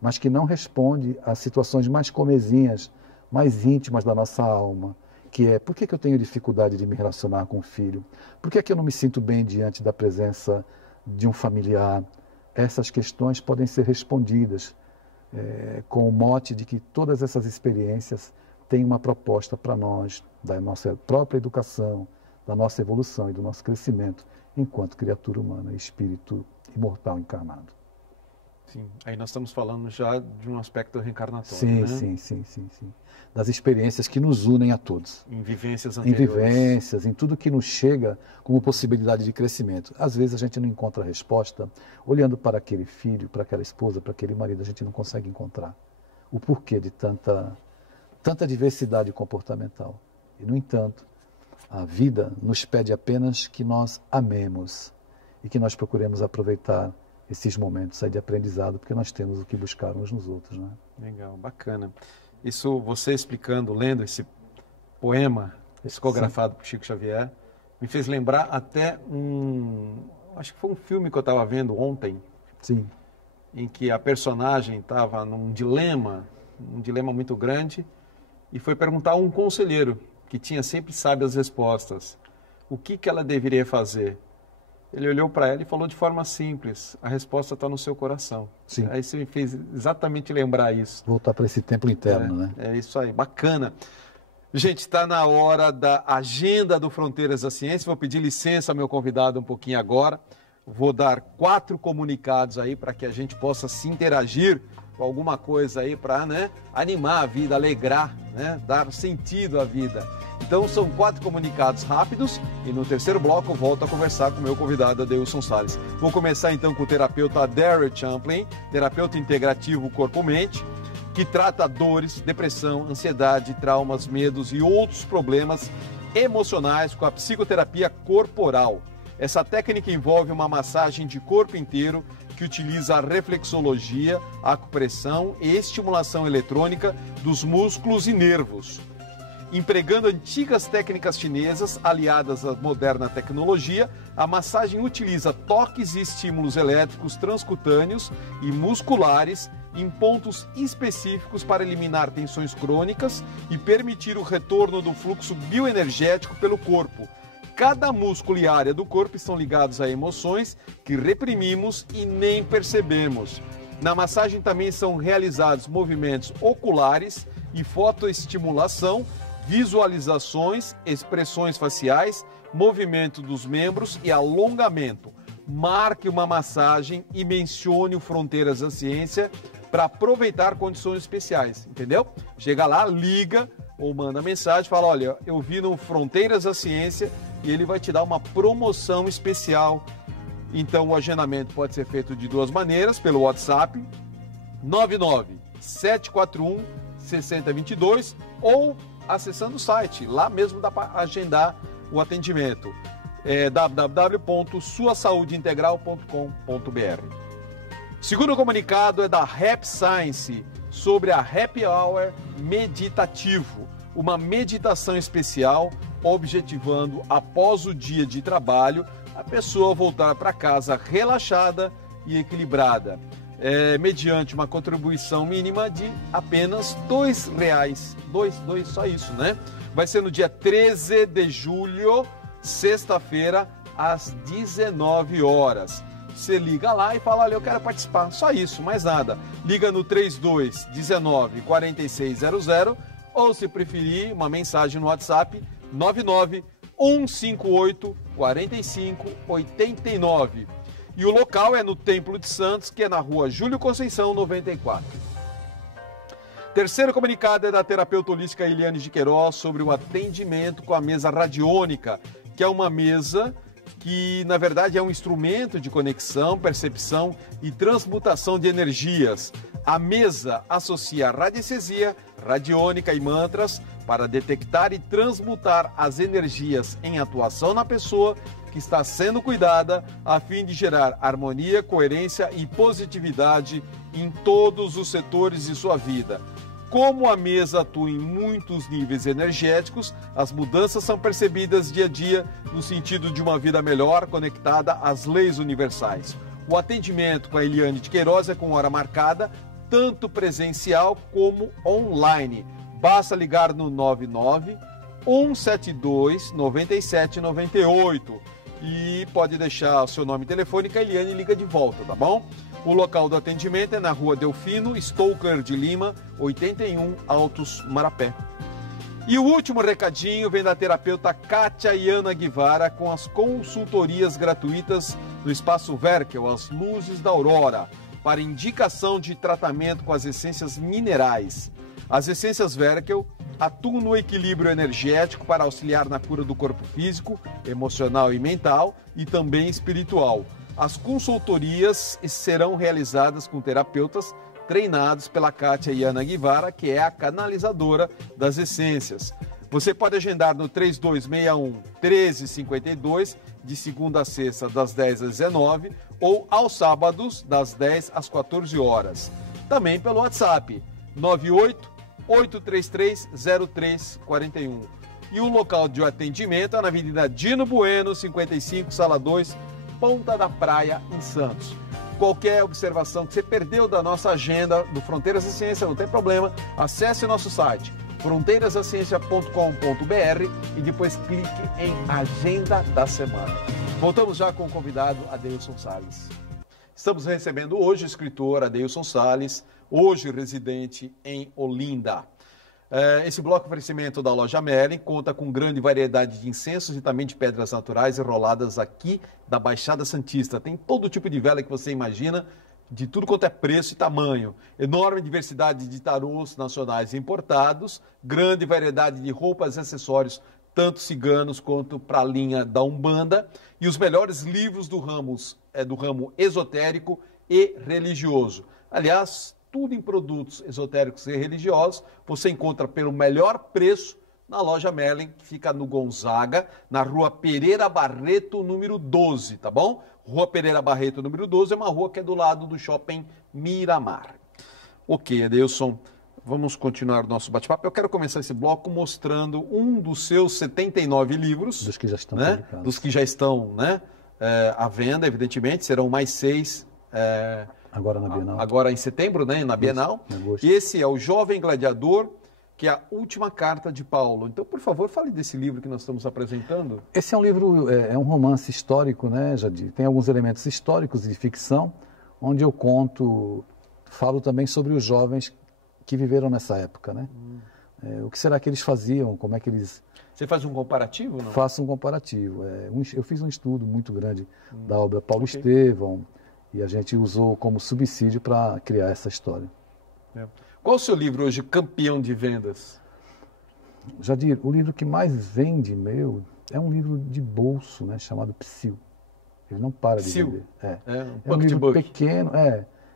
mas que não responde às situações mais comezinhas, mais íntimas da nossa alma, que é, por que eu tenho dificuldade de me relacionar com o filho? Por que eu não me sinto bem diante da presença de um familiar? Essas questões podem ser respondidas com o mote de que todas essas experiências têm uma proposta para nós, da nossa própria educação, da nossa evolução e do nosso crescimento enquanto criatura humana, espírito imortal encarnado. Sim, aí nós estamos falando já de um aspecto reencarnatório, sim, né? Sim. Das experiências que nos unem a todos. Em vivências anteriores. Em vivências, em tudo que nos chega como possibilidade de crescimento. Às vezes a gente não encontra a resposta, olhando para aquele filho, para aquela esposa, para aquele marido, a gente não consegue encontrar o porquê de tanta diversidade comportamental. E, no entanto, a vida nos pede apenas que nós amemos e que nós procuremos aproveitar esses momentos aí de aprendizado, porque nós temos o que buscar uns nos outros, né? Legal, bacana. Isso, você explicando, lendo esse poema psicografado por Chico Xavier, me fez lembrar até acho que foi um filme que eu estava vendo ontem, sim, em que a personagem estava num dilema muito grande, e foi perguntar a um conselheiro, que sempre sabe as respostas, o que ela deveria fazer. Ele olhou para ela e falou de forma simples, a resposta está no seu coração. Sim. Aí você me fez exatamente lembrar isso. Voltar para esse templo interno, né? É isso aí, bacana. Gente, está na hora da agenda do Fronteiras da Ciência. Vou pedir licença ao meu convidado um pouquinho agora, Vou dar 4 comunicados aí para que a gente possa se interagir com alguma coisa aí para, né, animar a vida, alegrar, né, dar sentido à vida. Então são 4 comunicados rápidos e no terceiro bloco eu volto a conversar com o meu convidado, Adeilson Salles. Vou começar então com o terapeuta Darryl Champlin, terapeuta integrativo corpo-mente, que trata dores, depressão, ansiedade, traumas, medos e outros problemas emocionais com a psicoterapia corporal. Essa técnica envolve uma massagem de corpo inteiro que utiliza a reflexologia, acupressão e estimulação eletrônica dos músculos e nervos. Empregando antigas técnicas chinesas aliadas à moderna tecnologia, a massagem utiliza toques e estímulos elétricos transcutâneos e musculares em pontos específicos para eliminar tensões crônicas e permitir o retorno do fluxo bioenergético pelo corpo. Cada músculo e área do corpo estão ligados a emoções que reprimimos e nem percebemos. Na massagem também são realizados movimentos oculares e fotoestimulação, visualizações, expressões faciais, movimento dos membros e alongamento. Marque uma massagem e mencione o Fronteiras da Ciência para aproveitar condições especiais, entendeu? Chega lá, liga ou manda mensagem, fala, olha, eu vi no Fronteiras da Ciência e ele vai te dar uma promoção especial. Então o agendamento pode ser feito de 2 maneiras, pelo WhatsApp 99-741-6022 ou acessando o site, lá mesmo dá para agendar o atendimento, www.suasaudeintegral.com.br. Segundo comunicado é da Happy Science, sobre a Happy Hour meditativo, uma meditação especial objetivando, após o dia de trabalho, a pessoa voltar para casa relaxada e equilibrada, mediante uma contribuição mínima de apenas R$2. Dois, só isso, né? Vai ser no dia 13 de julho, sexta-feira, às 19 horas. Você liga lá e fala, olha, eu quero participar, só isso, mais nada. Liga no 3219-4600 ou, se preferir, uma mensagem no WhatsApp 99-158-4589. E o local é no Templo de Santos, que é na rua Júlio Conceição, 94. Terceiro comunicado é da terapeuta holística Eliane de Queiroz sobre o atendimento com a mesa radiônica, que é uma mesa que, na verdade, é um instrumento de conexão, percepção e transmutação de energias. A mesa associa radiestesia, radiônica e mantras para detectar e transmutar as energias em atuação na pessoa que está sendo cuidada, a fim de gerar harmonia, coerência e positividade em todos os setores de sua vida. Como a mesa atua em muitos níveis energéticos, as mudanças são percebidas dia a dia no sentido de uma vida melhor, conectada às leis universais. O atendimento com a Eliane de Queiroz é com hora marcada, tanto presencial como online. Basta ligar no 99-172-9798 e pode deixar o seu nome e telefone que a Eliane liga de volta, tá bom? O local do atendimento é na rua Delfino Stoker de Lima, 81, Altos, Marapé. E o último recadinho vem da terapeuta Kátia Iana Guevara com as consultorias gratuitas no Espaço Werkel, as Luzes da Aurora, para indicação de tratamento com as essências minerais. As essências Werkel atuam no equilíbrio energético para auxiliar na cura do corpo físico, emocional e mental e também espiritual. As consultorias serão realizadas com terapeutas treinados pela Kátia Iana Guevara, que é a canalizadora das essências. Você pode agendar no 3261-1352, de segunda a sexta, das 10 às 19, ou aos sábados, das 10 às 14 horas. Também pelo WhatsApp, 98-833-0341. E o local de atendimento é na Avenida Dino Bueno, 55, Sala 2, Ponta da Praia, em Santos. Qualquer observação que você perdeu da nossa agenda do Fronteiras da Ciência, não tem problema, acesse o nosso site fronteirasdaciencia.com.br e depois clique em Agenda da Semana. Voltamos já com o convidado Adeilson Salles. Estamos recebendo hoje o escritor Adeilson Salles, hoje residente em Olinda. Esse bloco oferecimento da loja Merlin conta com grande variedade de incensos e também de pedras naturais enroladas aqui da Baixada Santista. Tem todo tipo de vela que você imagina, de tudo quanto é preço e tamanho. Enorme diversidade de tarôs nacionais e importados, grande variedade de roupas e acessórios, tanto ciganos quanto para a linha da Umbanda, e os melhores livros do ramo esotérico e religioso. Aliás, tudo em produtos esotéricos e religiosos, você encontra pelo melhor preço na loja Merlin, que fica no Gonzaga, na rua Pereira Barreto, número 12, tá bom? Rua Pereira Barreto, número 12, é uma rua que é do lado do Shopping Miramar. Ok, Adeilson, vamos continuar o nosso bate-papo. Eu quero começar esse bloco mostrando um dos seus 79 livros. Dos que já estão publicados. Dos que já estão, né, à venda, evidentemente, serão mais 6... Agora na Bienal. Agora em setembro, né, na Bienal. Agosto. Esse é o Jovem Gladiador, que é a última carta de Paulo. Então, por favor, fale desse livro que nós estamos apresentando. Esse é um livro, é um romance histórico, né, Jadir? Tem alguns elementos históricos e de ficção, onde eu falo também sobre os jovens que viveram nessa época, né? O que será que eles faziam, como é que eles... Você faz um comparativo, não? Faço um comparativo. Eu fiz um estudo muito grande da obra Paulo Estevão, e a gente usou como subsídio para criar essa história. Qual o seu livro hoje campeão de vendas? Jadir, o livro que mais vende meu é um livro de bolso, né, chamado Psyll. Ele não para de vender. É um livro pequeno,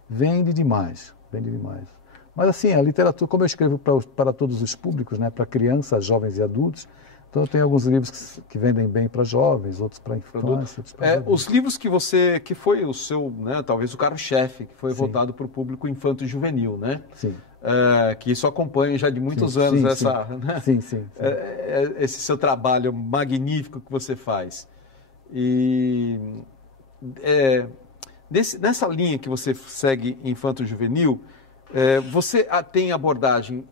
vende demais, vende demais. Mas assim, a literatura, como eu escrevo para todos os públicos, né, para crianças, jovens e adultos, então eu tenho alguns livros que vendem bem para jovens, outros para infância. Os livros que foi o seu, né, talvez o carro-chefe, que foi voltado para o público infanto-juvenil, né? Sim. Que isso acompanha já de muitos anos sim. Esse seu trabalho magnífico que você faz. E nessa linha que você segue infanto-juvenil, você tem abordagem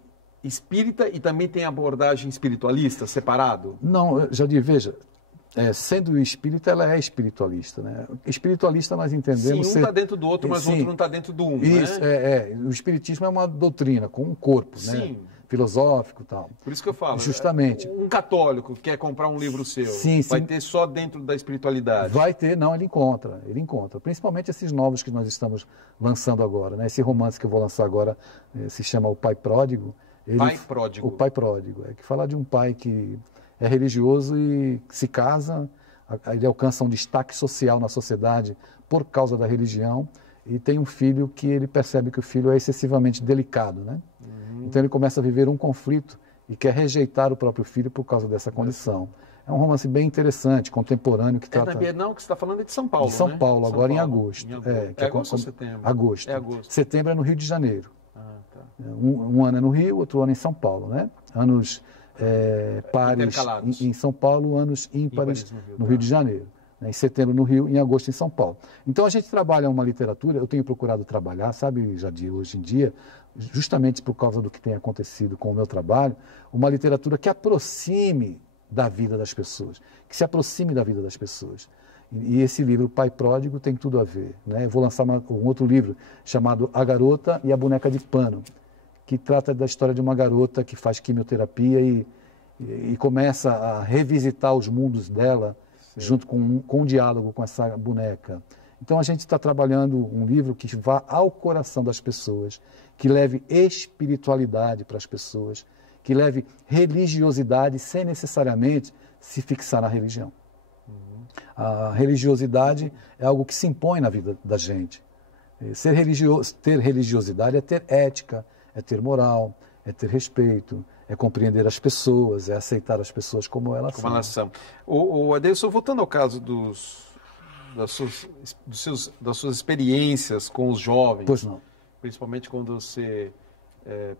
espírita e também tem abordagem espiritualista, separado? Não, Jadir, veja, sendo espírita, ela é espiritualista, né? Espiritualista nós entendemos... Sim, um está dentro do outro, mas o outro não está dentro do um, isso, né? O espiritismo é uma doutrina, com um corpo, né? Filosófico e tal. Por isso que eu falo. Justamente. Um católico que quer comprar um livro seu, vai ter só dentro da espiritualidade? Vai ter, não, ele encontra. Principalmente esses novos que nós estamos lançando agora, né? Esse romance que eu vou lançar agora se chama O Pai Pródigo. Pródigo. O Pai Pródigo. Que fala de um pai que é religioso e se casa, ele alcança um destaque social na sociedade por causa da religião e tem um filho que ele percebe que o filho é excessivamente delicado, né? Então ele começa a viver um conflito e quer rejeitar o próprio filho por causa dessa condição. É um romance bem interessante, contemporâneo, que trata... na Bienal que você está falando é de São Paulo, de São né? Paulo, agora em agosto. Agosto ou setembro? Agosto. É agosto. Setembro é no Rio de Janeiro. Tá. Um ano é no Rio, outro ano em São Paulo, né? Anos pares em São Paulo, anos ímpares no Rio de Janeiro. Em setembro no Rio, em agosto em São Paulo. Então a gente trabalha uma literatura, eu tenho procurado trabalhar, sabe, Jadir, hoje em dia, justamente por causa do que tem acontecido com o meu trabalho, uma literatura que aproxime da vida das pessoas, que se aproxime da vida das pessoas. E esse livro, Pai Pródigo, tem tudo a ver, né? Eu vou lançar um outro livro chamado A Garota e a Boneca de Pano, que trata da história de uma garota que faz quimioterapia e começa a revisitar os mundos dela, junto com um diálogo com essa boneca. Então a gente está trabalhando um livro que vá ao coração das pessoas, que leve espiritualidade para as pessoas, que leve religiosidade sem necessariamente se fixar na religião. A religiosidade é algo que se impõe na vida da gente. Ter religiosidade é ter ética, é ter moral, é ter respeito, é compreender as pessoas, é aceitar as pessoas como elas são. Adeilson, voltando ao caso das suas experiências com os jovens, pois não. Principalmente quando você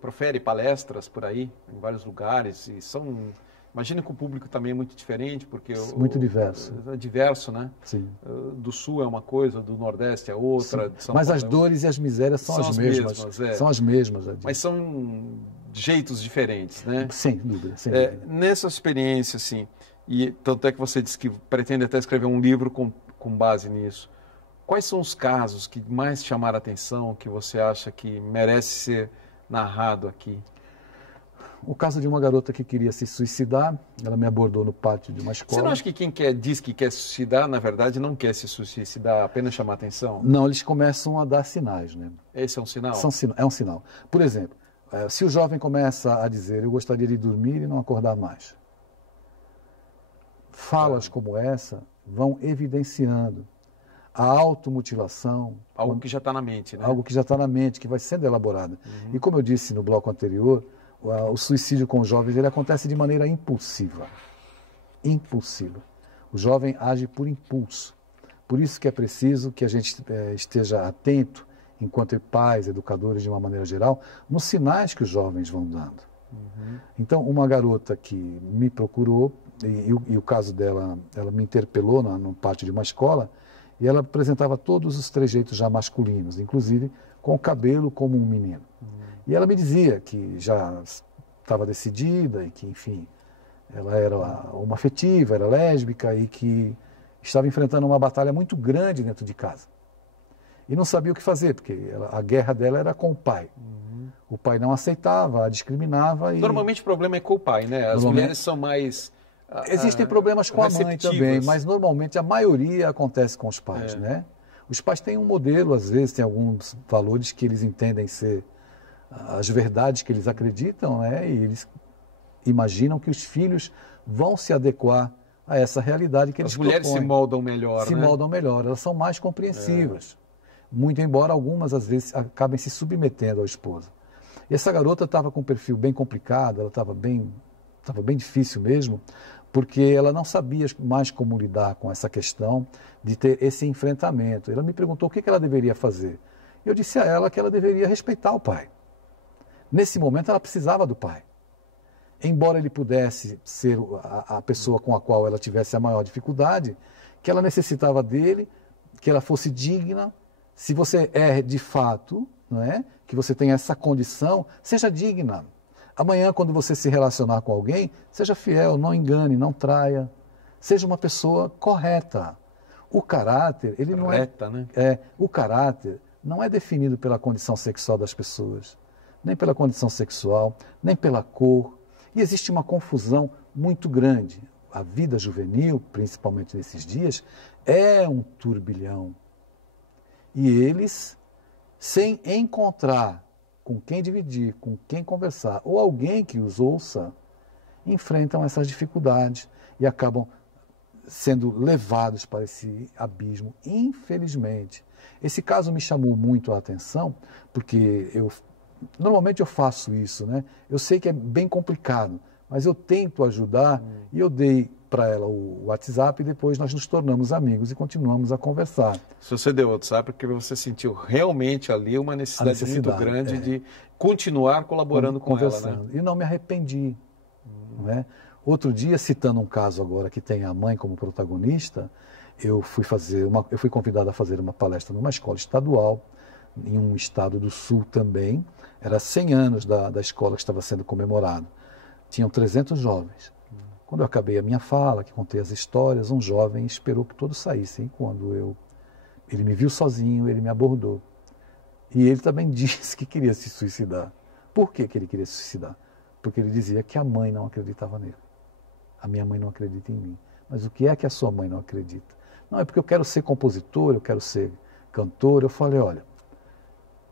profere palestras por aí, em vários lugares, e imagina que o público também é muito diferente, porque... Muito diverso. É diverso, né? Sim. Do Sul é uma coisa, do Nordeste é outra. De São Mas Paulo as dores e as misérias são as mesmas. São as mesmas. Mas são jeitos diferentes, né? Sem dúvida. Nessa experiência, assim, e tanto é que você disse que pretende até escrever um livro com base nisso, quais são os casos que mais chamaram a atenção, que você acha que merece ser narrado aqui? o caso de uma garota que queria se suicidar, ela me abordou no pátio de uma escola. Você não acha que quem diz que quer se suicidar, na verdade, não quer se suicidar, apenas chamar atenção? Não, eles começam a dar sinais, né? Esse é um sinal? É um sinal. Por exemplo, se o jovem começa a dizer, eu gostaria de dormir e não acordar mais. Falas como essa vão evidenciando a automutilação. Algo que já está na mente, né? Algo que já está na mente, que vai sendo elaborado. E como eu disse no bloco anterior, o suicídio com os jovens ele acontece de maneira impulsiva. Impulsiva. O jovem age por impulso. Por isso que é preciso que a gente esteja atento, enquanto pais, educadores de uma maneira geral, nos sinais que os jovens vão dando. Então, uma garota que me procurou, e o caso dela, ela me interpelou no pátio de uma escola, e ela apresentava todos os trejeitos já masculinos, inclusive com o cabelo como um menino. E ela me dizia que já estava decidida e que, enfim, ela era homoafetiva, era lésbica e que estava enfrentando uma batalha muito grande dentro de casa. E não sabia o que fazer, porque a guerra dela era com o pai. O pai não aceitava, a discriminava. Normalmente o problema é com o pai, né? As mulheres são mais... Existem problemas com a mãe também, mas normalmente a maioria acontece com os pais, né? Os pais têm um modelo, às vezes, tem alguns valores que eles entendem ser as verdades que eles acreditam, né? E eles imaginam que os filhos vão se adequar a essa realidade que eles propõem. As mulheres se moldam melhor, Se moldam melhor, elas são mais compreensivas. Muito embora algumas, às vezes, acabem se submetendo ao esposo. E essa garota estava com um perfil bem complicado, ela estava bem difícil mesmo, porque ela não sabia mais como lidar com essa questão de ter esse enfrentamento. Ela me perguntou o que ela deveria fazer. Eu disse a ela que ela deveria respeitar o pai. Nesse momento ela precisava do pai. Embora ele pudesse ser a pessoa com a qual ela tivesse a maior dificuldade, que ela necessitava dele, que ela fosse digna. Se você é de fato, não é? Que você tem essa condição, seja digna. Amanhã, quando você se relacionar com alguém, seja fiel, não engane, não traia. Seja uma pessoa correta. O caráter, ele não o caráter não é definido pela condição sexual das pessoas, nem pela condição sexual, nem pela cor. E existe uma confusão muito grande. A vida juvenil, principalmente nesses dias, é um turbilhão. E eles, sem encontrar com quem dividir, com quem conversar, ou alguém que os ouça, enfrentam essas dificuldades e acabam sendo levados para esse abismo, infelizmente. Esse caso me chamou muito a atenção, porque normalmente eu faço isso, né? Eu sei que é bem complicado, mas eu tento ajudar e eu dei para ela o WhatsApp e depois nós nos tornamos amigos e continuamos a conversar. Se você deu o WhatsApp porque você sentiu realmente ali uma necessidade muito grande de continuar colaborando com ela, né? E não me arrependi. Né? Outro dia, citando um caso agora que tem a mãe como protagonista, eu fui convidado a fazer uma palestra numa escola estadual, em um estado do sul também. Era 100 anos da escola que estava sendo comemorado. Tinham 300 jovens. Quando eu acabei a minha fala, que contei as histórias, um jovem esperou que todos saíssem. Quando ele me viu sozinho, ele me abordou. E ele também disse que queria se suicidar. Por que ele queria se suicidar? Porque ele dizia que a mãe não acreditava nele. A minha mãe não acredita em mim. Mas o que é que a sua mãe não acredita? Não, é porque eu quero ser compositor, eu quero ser cantor. Eu falei, olha,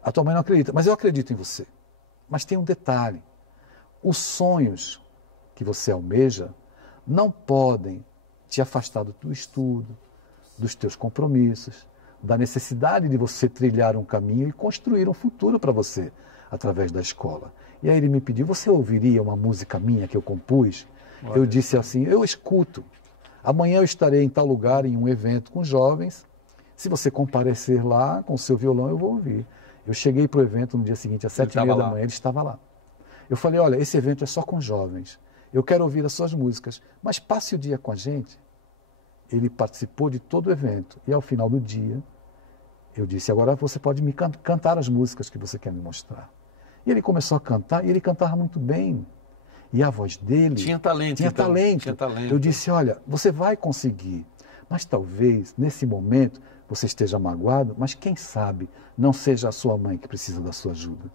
a tua mãe não acredita, mas eu acredito em você. Mas tem um detalhe. Os sonhos que você almeja não podem te afastar do teu estudo, dos teus compromissos, da necessidade de você trilhar um caminho e construir um futuro para você através da escola. E aí ele me pediu, você ouviria uma música minha que eu compus? Olha. Eu disse assim, eu escuto. Amanhã eu estarei em tal lugar, em um evento com jovens. Se você comparecer lá com o seu violão, eu vou ouvir. Eu cheguei para o evento no dia seguinte, às 7h30 da manhã, ele estava lá. Eu falei, olha, esse evento é só com jovens. Eu quero ouvir as suas músicas, mas passe o dia com a gente. Ele participou de todo o evento. E ao final do dia, eu disse, agora você pode me cantar as músicas que você quer me mostrar. E ele começou a cantar, e ele cantava muito bem. E a voz dele... Tinha talento. Tinha talento. Eu disse, olha, você vai conseguir. Mas talvez, nesse momento, você esteja magoado, mas quem sabe não seja a sua mãe que precisa da sua ajuda.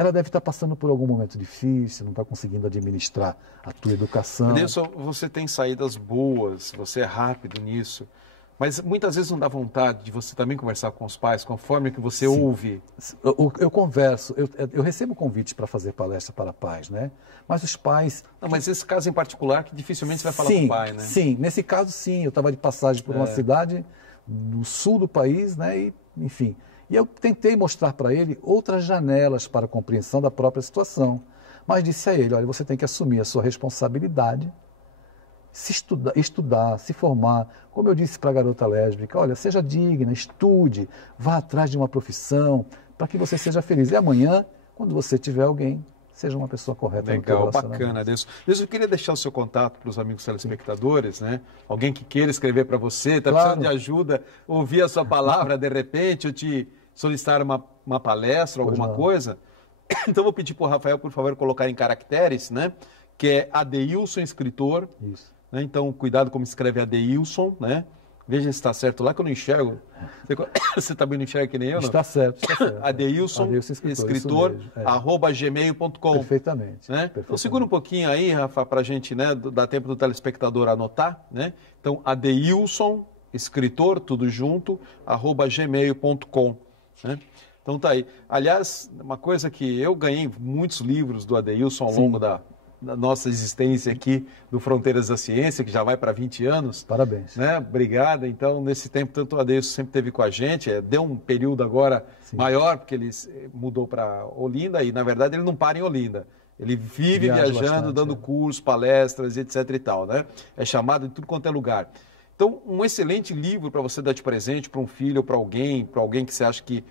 ela deve estar passando por algum momento difícil, não está conseguindo administrar a tua educação. Adeilson, você tem saídas boas, você é rápido nisso, mas muitas vezes não dá vontade de você também conversar com os pais, conforme que você ouve. Eu converso, eu recebo convites para fazer palestra para pais, né? Mas os pais... Não, mas esse caso em particular, que dificilmente você vai falar com o pai, né? Sim, nesse caso sim, eu estava de passagem por uma cidade no sul do país, né? E, enfim, e eu tentei mostrar para ele outras janelas para a compreensão da própria situação. Mas disse a ele, olha, você tem que assumir a sua responsabilidade, se estudar, se formar. Como eu disse para a garota lésbica, olha, seja digna, estude, vá atrás de uma profissão, para que você seja feliz. E amanhã, quando você tiver alguém, seja uma pessoa correta. Legal, bacana, Adeilson. Eu queria deixar o seu contato para os amigos telespectadores, né? Alguém que queira escrever para você, está precisando de ajuda, ouvir a sua palavra de repente, ou te solicitar uma palestra, alguma coisa. Então, vou pedir para o Rafael, por favor, colocar em caracteres, né? Que é Adeilson Escritor. Isso. Né? Então, cuidado como escreve Adeilson, né? Veja se está certo lá, que eu não enxergo. Você também não enxerga que nem eu, não? Está certo, está certo. Adeilson Escritor, @gmail.com. Perfeitamente, né? perfeitamente. Então, segura um pouquinho aí, Rafa, para a gente, né, dar tempo do telespectador anotar, né? Então, Adeilson Escritor, tudo junto, @gmail.com, né? Então, tá aí. Aliás, uma coisa que eu ganhei muitos livros do Adeilson ao longo da nossa existência aqui do Fronteiras da Ciência, que já vai para 20 anos. Parabéns. Né? Obrigado. Então, nesse tempo, tanto o Adeilson sempre esteve com a gente. Deu um período agora maior, porque ele mudou para Olinda e, na verdade, ele não para em Olinda. Ele vive viajando, bastante, dando cursos, palestras, etc. e tal. Né? É chamado em tudo quanto é lugar. Então, um excelente livro para você dar de presente para um filho ou para alguém que você acha que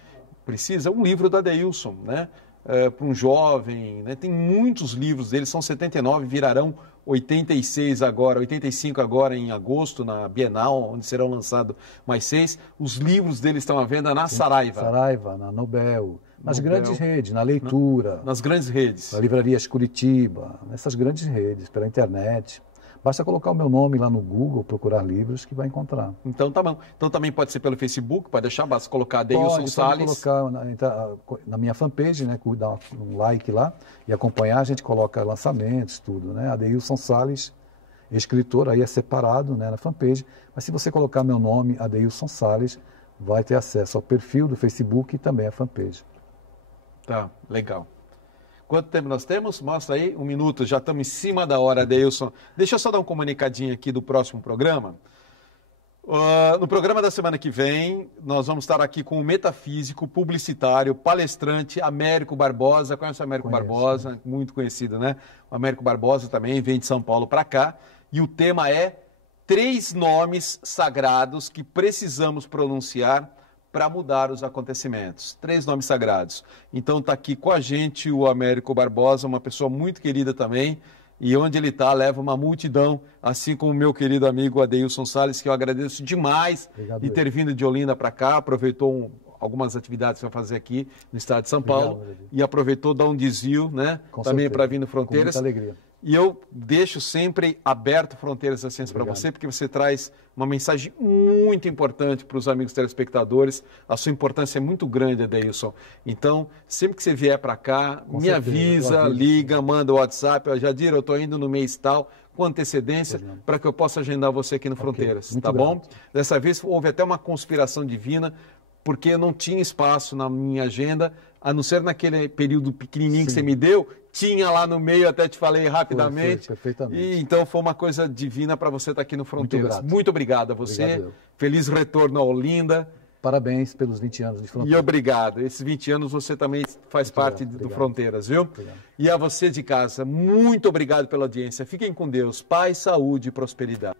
precisa, é um livro do Adeilson, né? Para um jovem, né? Tem muitos livros dele, são 79, virarão 86 agora, 85 agora em agosto, na Bienal, onde serão lançados mais 6. Os livros dele estão à venda na Saraiva. Saraiva, na Nobel, nas grandes redes, na Leitura. Nas grandes redes. Na Livrarias Curitiba, nessas grandes redes, pela internet. Basta colocar o meu nome lá no Google, procurar livros, que vai encontrar. Então tá bom. Então também pode ser pelo Facebook, pode deixar, basta colocar Adeilson Salles. Pode colocar na minha fanpage, né, dar um like lá e acompanhar, a gente coloca lançamentos, tudo, né? Adeilson Salles, escritor, aí é separado, né, na fanpage. Mas se você colocar meu nome, Adeilson Salles, vai ter acesso ao perfil do Facebook e também à fanpage. Tá, legal. Quanto tempo nós temos? Mostra aí, 1 minuto, já estamos em cima da hora, Adeilson. Deixa eu só dar um comunicadinho aqui do próximo programa. No programa da semana que vem, nós vamos estar aqui com o metafísico, publicitário, palestrante Américo Barbosa. Conhece o Américo Barbosa? Né? Muito conhecido, né? O Américo Barbosa também vem de São Paulo para cá. E o tema é 3 nomes sagrados que precisamos pronunciar para mudar os acontecimentos. 3 nomes sagrados. Então está aqui com a gente o Américo Barbosa, uma pessoa muito querida também, e onde ele está leva uma multidão, assim como o meu querido amigo Adeilson Salles, que eu agradeço demais de ter vindo de Olinda para cá, aproveitou algumas atividades que vai fazer aqui no estado de São Paulo, e aproveitou dar um desvio, né? Também para vir no Fronteiras. Com muita alegria. E eu deixo sempre aberto Fronteiras da Ciência para você, porque você traz uma mensagem muito importante para os amigos telespectadores. A sua importância é muito grande, Adeilson. Então, sempre que você vier para cá, me avisa, liga, manda o WhatsApp. Jadir, eu estou indo no mês tal, com antecedência, para que eu possa agendar você aqui no Fronteiras, tá bom? Dessa vez houve até uma conspiração divina, porque não tinha espaço na minha agenda, a não ser naquele período pequenininho que você me deu, tinha lá no meio, até te falei rapidamente. Foi, perfeitamente. E então foi uma coisa divina para você estar aqui no Fronteiras. Muito obrigado a você. Obrigado. Feliz retorno a Olinda. Parabéns pelos 20 anos de Fronteiras. E obrigado. Esses 20 anos você também faz parte do Fronteiras, viu? Obrigado. E a você de casa, muito obrigado pela audiência. Fiquem com Deus. Paz, saúde e prosperidade.